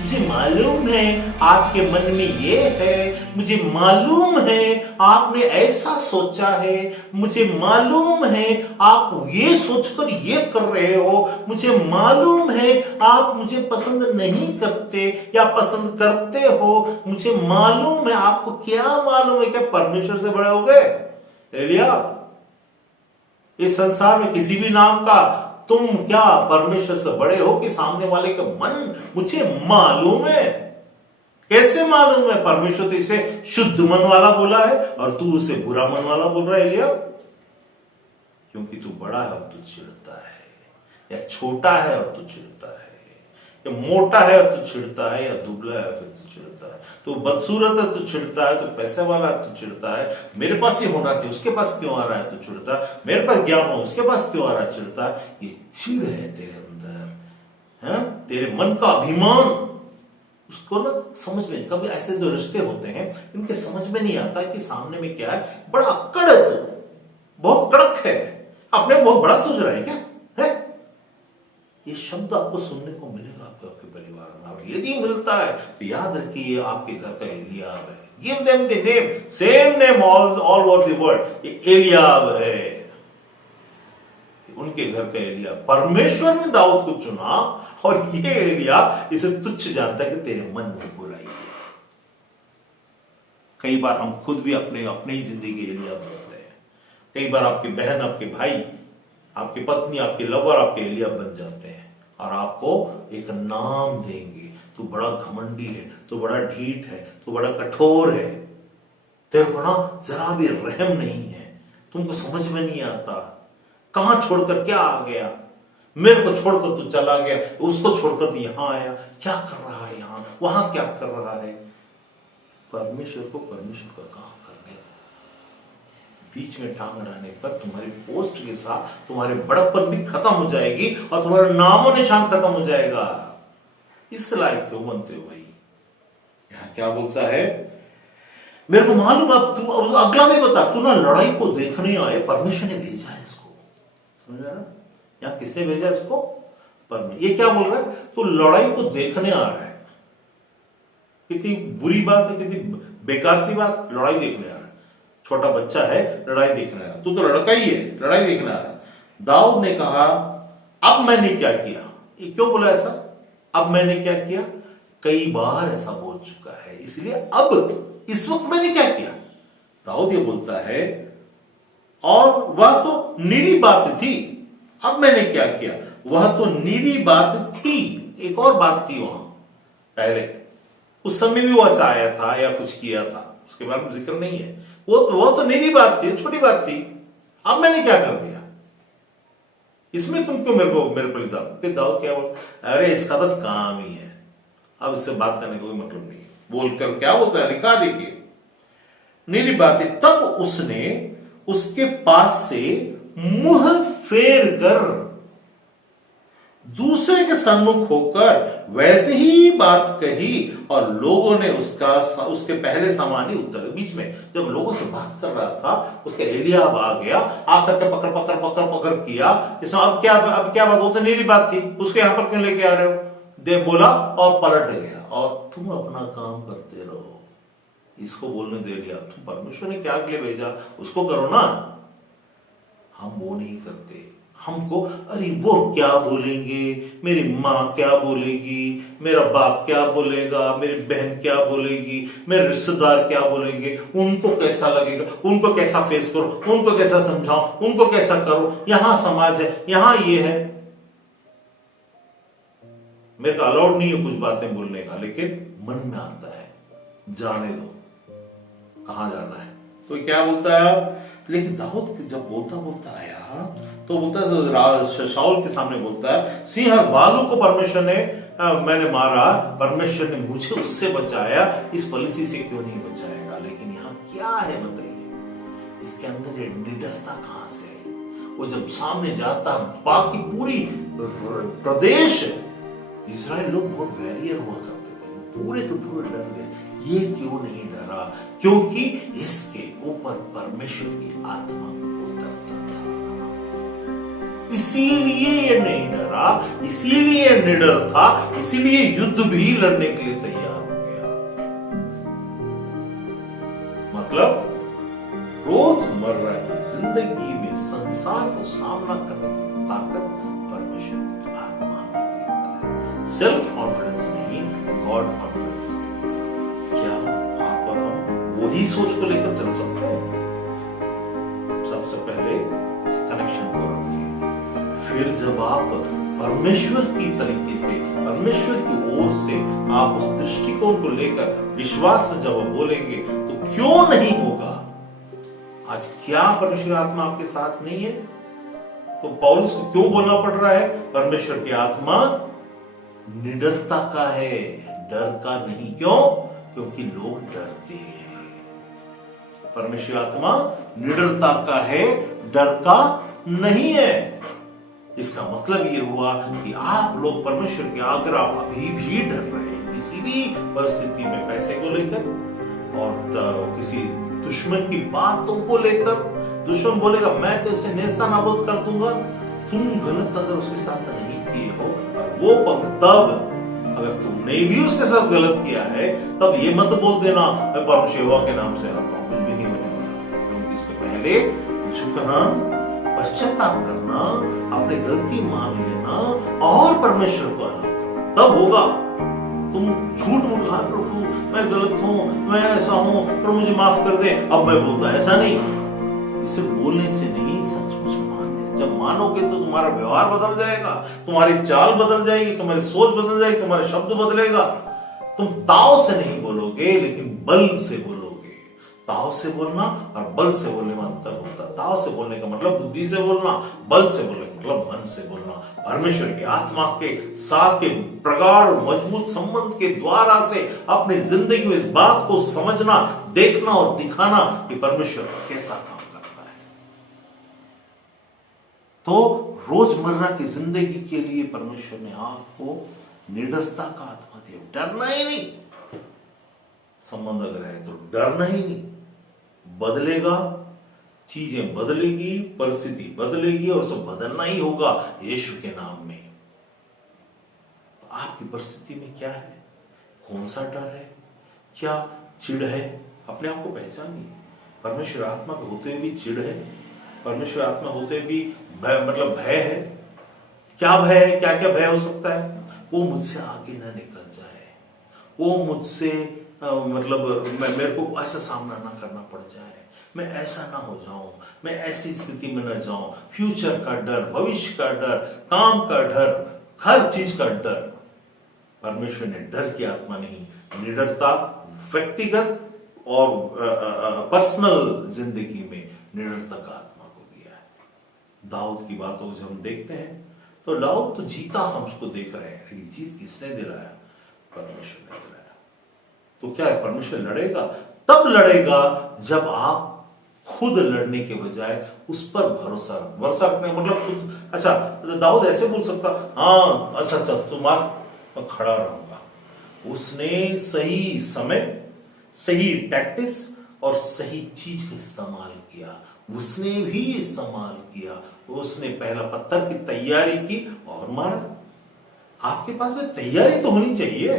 मुझे मालूम है आपके मन में ये है, मुझे मालूम है आपने ऐसा सोचा है, मुझे मालूम है आप ये सोचकर ये कर रहे हो, मुझे मालूम है आप मुझे पसंद नहीं करते या पसंद करते हो, मुझे मालूम है। आपको क्या मालूम है? क्या परमेश्वर से बड़े हो गए एलिया? इस संसार में किसी भी नाम का तुम क्या परमेश्वर से बड़े हो कि सामने वाले का मन मुझे मालूम है? कैसे मालूम है? परमेश्वर तो इसे शुद्ध मन वाला बोला है और तू उसे बुरा मन वाला बोल रहा है एलिया, क्योंकि तू बड़ा है और तू चिढ़ता है, या छोटा है और तू चिढ़ता है, या मोटा है और तू चिढ़ता है, या दुबला है फिर तू चिढ़ता है, तो बदसूरत है तो चिढ़ता है, तो पैसे वाला है तो चिढ़ता है, मेरे पास ही होना चाहिए उसके पास क्यों आ रहा है तो चिढ़ता है, मेरे पास ज्ञान हो उसके पास क्यों आ रहा है चिढ़ता है। ये चिढ़ है तेरे अंदर, है तेरे मन का अभिमान। उसको ना समझ में, कभी ऐसे जो रिश्ते होते हैं इनके समझ में नहीं आता कि सामने में क्या है, बड़ा अक्कड़ है, बहुत कड़क है, अपने बहुत बड़ा सोच रहा है क्या है? ये शब्द आपको सुनने को मिलेगा आपके परिवार में, और यदि मिलता है तो याद रखिए आपके घर का एलियाब है। Give them the name, same name all over the world, ये एलियाब है, उनके घर का एलियाब। परमेश्वर ने दाऊद को चुना और ये एलियाब इसे तुच्छ जानता है कि तेरे मन में बुराई है। कई बार हम खुद भी अपने ही जिंदगी एलियाब बनते हैं। कई बार आपकी बहन, आपके भाई, आपकी पत्नी, आपके लवर आपके एलियाब बन जाते हैं और आपको एक नाम देंगे, तू बड़ा घमंडी है, तू बड़ा ढीठ है, तू बड़ा कठोर है, तेरे को ना जरा भी रहम नहीं है, तुमको समझ में नहीं आता, कहां छोड़कर क्या आ गया, मेरे को छोड़कर तू चला गया, उसको छोड़कर तू यहां आया, क्या कर रहा है यहां, वहां क्या कर रहा है। परमेश्वर को परमेश्वर का काम करने बीच में टांग अड़ाने पर तुम्हारी पोस्ट के साथ तुम्हारे बड़प्पन भी खत्म हो जाएगी और तुम्हारा नामो निशान खत्म हो जाएगा। इस लायक क्यों बनते हो भाई? यहां क्या बोलता है, मेरे को मालूम, अब तू अगला भी बता, तू ना लड़ाई को देखने आए, परमेश्वर ने भेजा है इसको, समझ रहा? यहां किसने भेजा इसको? परमेश्वर। ये क्या बोल रहा है, तू लड़ाई को देखने आ रहा है। कितनी बुरी बात है, कितनी बेकार सी बात, लड़ाई देखने आ रहा है। छोटा बच्चा है, लड़ाई देखने आ रहा, तू तो लड़का ही है, लड़ाई देखने आ रहा। दाऊद ने कहा अब मैंने क्या किया? ये क्यों बोला ऐसा, अब मैंने क्या किया? कई बार ऐसा बोल चुका है, इसलिए अब इस वक्त मैंने क्या किया? दाऊद ये बोलता है, और वह तो निरी बात थी, अब मैंने क्या किया? वह तो निरी बात थी, एक और बात थी वहां पहले, उस समय भी वो ऐसा आया था या कुछ किया था, उसके बारे में जिक्र नहीं है। वो तो निरी बात थी, छोटी बात थी, अब मैंने क्या कर दिया, इसमें तुम क्यों मेरे को इल्जाम? फिर दाऊद क्या बोल, अरे इसका तो काम ही है, अब इससे बात करने का कोई मतलब नहीं। बोलकर क्या बोलता है, लिखा देखिए, निरी बात है। तब उसने उसके पास से मुंह फेर कर दूसरे के सम्मुख होकर वैसे ही बात कही, और लोगों ने उसके पहले समान ही उत्तर। बीच में जब लोगों से बात कर रहा था, उसका एलियाब आ गया, आकर के पकड़ किया, इसमें अब क्या बात, वो तो मेरी बात थी, उसके यहां पर क्यों लेके आ रहे हो? दे बोला और पलट गया, और तुम अपना काम करते रहो, इसको बोलने दे दिया। तुम परमेश्वर ने क्या के लिए भेजा, उसको करो ना। हम वो नहीं करते, हमको अरे वो क्या बोलेंगे, मेरी माँ क्या बोलेगी, मेरा बाप क्या बोलेगा, मेरी बहन क्या बोलेगी, मेरे रिश्तेदार क्या बोलेंगे, उनको कैसा लगेगा, उनको कैसा फेस करो, उनको कैसा समझाओ, उनको कैसा करो, यहां समाज है, यहां ये है। मेरे को अलाउड नहीं है कुछ बातें बोलने का, लेकिन मन में आता है, जाने दो, कहां जाना है। तो क्या बोलता है, लेकिन दाऊद जब बोलता आया तो बोलता है, शाऊल के सामने बोलता है, सिंह भालू को परमेश्वर ने मैंने मारा, परमेश्वर ने मुझे उससे बचाया, इस पॉलिसी से क्यों नहीं बचाएगा? लेकिन यहाँ क्या है बताइए, इसके अंदर ये निडरता कहां से है? वो जब सामने जाता, बाकी पूरी प्रदेश इजराइल लोग बहुत वैरियर हुआ करते थे, पूरे के पूरे डर गए। ये क्यों नहीं डरा? क्योंकि इसके ऊपर परमेश्वर की आत्मा उतरता था, इसीलिए ये नहीं डरा, इसीलिए निडर था, इसीलिए युद्ध भी लड़ने के लिए तैयार हो गया। मतलब रोजमर्रा की जिंदगी में संसार को सामना करने की ताकत परमेश्वर की आत्मा में देता है। सेल्फ कॉन्फिडेंस नहीं, गॉड कॉन्फिडेंस। क्या आप और हम वही सोच को लेकर चल सकते हैं? सबसे पहले इस कनेक्शन को रखिए, फिर जब आप परमेश्वर की तरीके से, परमेश्वर की ओर से आप उस दृष्टिकोण को लेकर विश्वास में जब बोलेंगे तो क्यों नहीं होगा? आज क्या परमेश्वर आत्मा आपके साथ नहीं है? तो पौलुस को क्यों बोलना पड़ रहा है? परमेश्वर की आत्मा निडरता का है, डर का नहीं। क्यों? क्योंकि लोग डरते हैं। परमेश्वर आत्मा निडरता का है, डर का नहीं है। इसका मतलब यह हुआ कि आप लोग परमेश्वर के आगे आप अभी भी डर रहे हैं, किसी भी परिस्थिति में, पैसे को लेकर और किसी दुश्मन की बातों को लेकर। दुश्मन बोलेगा मैं तो इसे नेस्ता नाबूद कर दूंगा, तुम गलत अगर उसके साथ नहीं किए हो, और वो तब अगर तुमने भी उसके साथ गलत किया है, तब ये मत बोल देना मैं परमेश्वर के नाम से आता हूं, कुछ भी नहीं होने वाला। क्योंकि इसके पहले झुकना, पश्चाताप करना, अपनी गलती मान लेना और परमेश्वर को आना करना, तब होगा। तुम झूठ मूठ कहा प्रभु मैं गलत हूं, मैं ऐसा हूं, प्रभु मुझे माफ कर दे, अब मैं बोलता, ऐसा नहीं। इसे बोलने से नहीं, सचमुच मानने। जब मानोगे तो तुम्हारा व्यवहार बदल जाएगा, तुम्हारी चाल बदल जाएगी, तुम्हारी सोच बदल जाएगी, तुम्हारे शब्द बदलेगा। तुम ताव से नहीं बोलोगे, लेकिन बल से बोलोगे। ताव से बोलना और बल से बोलने में अंतर होता है। ताव से बोलने का मतलब बुद्धि से बोलना, बल से बोलने का मतलब मन से बोलना। परमेश्वर की आत्मा के साथ के प्रगाढ़ और मजबूत संबंध के द्वारा से अपनी जिंदगी में इस बात को समझना, देखना और दिखाना कि परमेश्वर कैसा काम करता है। तो रोजमर्रा की जिंदगी के लिए परमेश्वर ने आपको निडरता का आत्मा दिया। डरना ही नहीं। संबंध अगर है तो डरना ही नहीं। बदलेगा, चीजें बदलेगी, परिस्थिति बदलेगी और सब बदलना ही होगा यीशु के नाम में। तो आपकी परिस्थिति में क्या है? कौन सा डर है? क्या चिढ़ है? अपने आप को पहचानिए। परमेश्वर आत्मा के होते हुए भी चिढ़ है, परमेश्वर आत्मा होते भी मतलब भय है। क्या भय है? क्या क्या भय हो सकता है? वो मुझसे आगे ना निकल जाए, वो मुझसे मेरे को ऐसा सामना ना करना पड़ जाए, मैं ऐसा ना हो जाऊं, मैं ऐसी स्थिति में ना जाऊं। फ्यूचर का डर, भविष्य का डर, काम का डर, हर चीज का डर। परमेश्वर ने डर की आत्मा नहीं, निडरता, व्यक्तिगत और पर्सनल जिंदगी में निडरता का आत्मा को दिया है। दाऊद की बातों से हम देखते हैं तो दाऊद तो जीता हम उसको देख रहे हैं, लेकिन जीत किसने दिलाया? परमेश्वर ने दिलाया। तो क्या है? परमेश्वर लड़ेगा, तब लड़ेगा जब आप खुद लड़ने के बजाय उस पर भरोसा रखने मतलब खुद। अच्छा, दाऊद ऐसे बोल सकता, हाँ अच्छा तुम्हारा मैं खड़ा रहूंगा। उसने सही समय, सही टैक्टिस और सही चीज का इस्तेमाल किया। उसने भी इस्तेमाल किया। उसने पहला पत्थर की तैयारी की और मारा। आपके पास में तैयारी तो होनी चाहिए,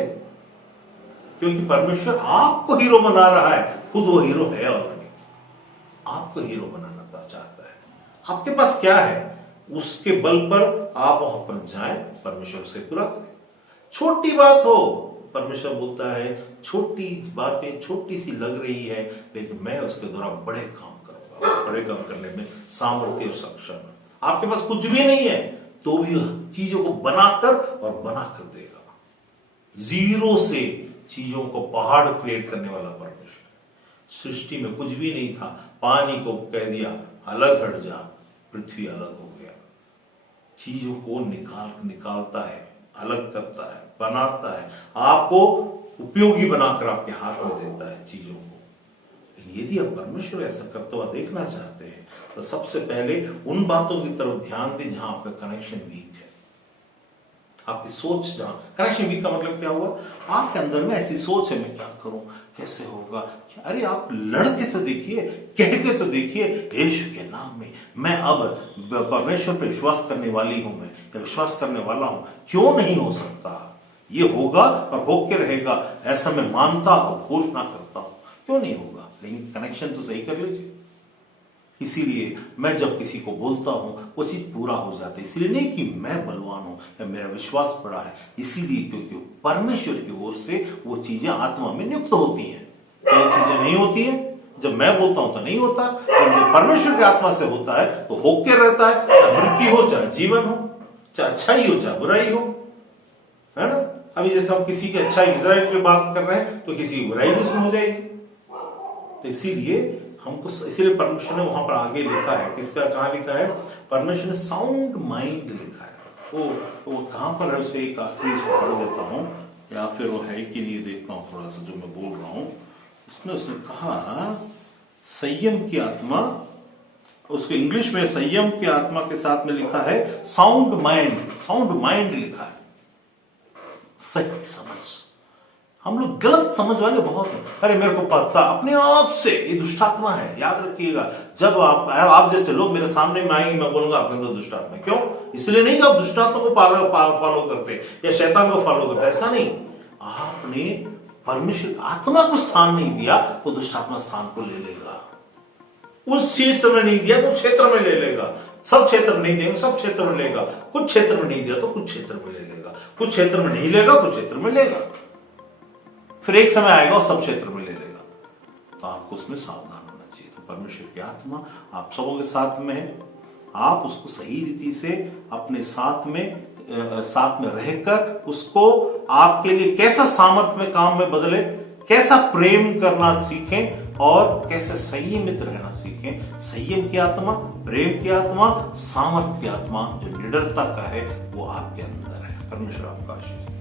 क्योंकि परमेश्वर आपको हीरो बना रहा है। खुद वो हीरो है ऑलरेडी, आपको हीरो बनाना चाहता है। आपके पास क्या है? उसके बल पर आप वहां पर जाएं, परमेश्वर से पूरा करें। छोटी बात हो, परमेश्वर बोलता है छोटी बातें छोटी सी लग रही है, लेकिन मैं उसके द्वारा बड़े काम करूंगा। बड़े काम करने में सामर्थ्य और सक्षम है। आपके पास कुछ भी नहीं है तो भी चीजों को बनाकर और बनाकर देगा। जीरो से चीजों को पहाड़ क्रिएट करने वाला परमेश्वर। सृष्टि में कुछ भी नहीं था, पानी को कह दिया अलग हट जा, पृथ्वी अलग हो गया। चीजों को निकालता है, अलग करता है, बनाता है, आपको उपयोगी बनाकर आपके हाथ में देता है चीजों को। यदि आप परमेश्वर ऐसा करते हुआ देखना चाहते हैं तो सबसे पहले उन बातों की तरफ ध्यान दें जहां आपका कनेक्शन वीक है। आपकी सोच जहां कनेक्शन वीक का मतलब क्या हुआ, आपके अंदर में ऐसी सोच है मैं क्या करूं, कैसे होगा। अरे आप लड़के तो देखिए, कह के तो देखिए यीशु के नाम में मैं अब परमेश्वर पे विश्वास करने वाली हूं, मैं या विश्वास करने वाला हूं, क्यों नहीं हो सकता, ये होगा और होके रहेगा, ऐसा मैं मानता और घोषणा करता हूं, क्यों नहीं होगा। लेकिन कनेक्शन तो सही कर लीजिए। इसीलिए मैं जब किसी को बोलता हूं वो चीज पूरा हो जाता है, इसलिए नहीं कि मैं बलवान हूं या मेरा विश्वास बड़ा है, इसीलिए क्योंकि परमेश्वर की ओर से वो चीजें आत्मा में नियुक्त होती हैं। कई चीजें नहीं होती है, जब मैं बोलता हूं तो नहीं होता, जब परमेश्वर की आत्मा से होता है तो होके रहता है, चाहे मृत्यु हो चाहे जीवन हो, चाहे अच्छाई हो चाहे बुराई हो, है ना। अभी जैसे हम किसी की अच्छाई इजराइल की बात कर रहे हैं तो किसी की बुराई भी उसमें हो जाएगी। तो इसीलिए हमको, इसीलिए परमेश्वर ने वहां पर आगे लिखा है, किसका कहां लिखा है, परमेश्वर ने साउंड माइंड लिखा है। वो कहां पर है, उसके एक आखिरी इसको पढ़ देता हूं, या फिर वो है कि नहीं देखता हूं थोड़ा सा जो मैं बोल रहा हूं। उसने कहा संयम की आत्मा, उसके इंग्लिश में संयम की आत्मा के साथ में लिखा है साउंड माइंड लिखा है। सही समझ, हम लोग गलत समझ वाले बहुत हैं। अरे मेरे को पता, अपने आप से, ये दुष्टात्मा है, याद रखिएगा। जब आप जैसे लोग मेरे सामने में आएंगे, मैं बोलूंगा आपके अंदर दुष्टात्मा। क्यों? इसलिए नहीं कि आप दुष्टात्मा को फॉलो करते या शैतान को फॉलो करते, ऐसा नहीं। आपने परमेश्वर आत्मा को स्थान नहीं दिया तो दुष्टात्मा स्थान को ले लेगा। उस क्षेत्र में नहीं दिया तो क्षेत्र में ले लेगा, सब क्षेत्र में नहीं देगा सब क्षेत्र में लेगा, कुछ क्षेत्र में नहीं दिया तो कुछ क्षेत्र में ले लेगा, कुछ क्षेत्र में नहीं लेगा कुछ क्षेत्र में लेगा, फिर एक समय आएगा और सब क्षेत्र में ले लेगा। तो आपको उसमें सावधान होना चाहिए। तो परमेश्वर की आत्मा आप सबों के साथ में है, आप उसको सही रीति से अपने साथ में रहकर उसको आपके लिए कैसा सामर्थ्य में काम में बदले, कैसा प्रेम करना सीखें और कैसे संयमित रहना सीखें। संयम की आत्मा, प्रेम की आत्मा, सामर्थ्य की आत्मा जो निडरता का है वो आपके अंदर है। परमेश्वर आपका आशीष।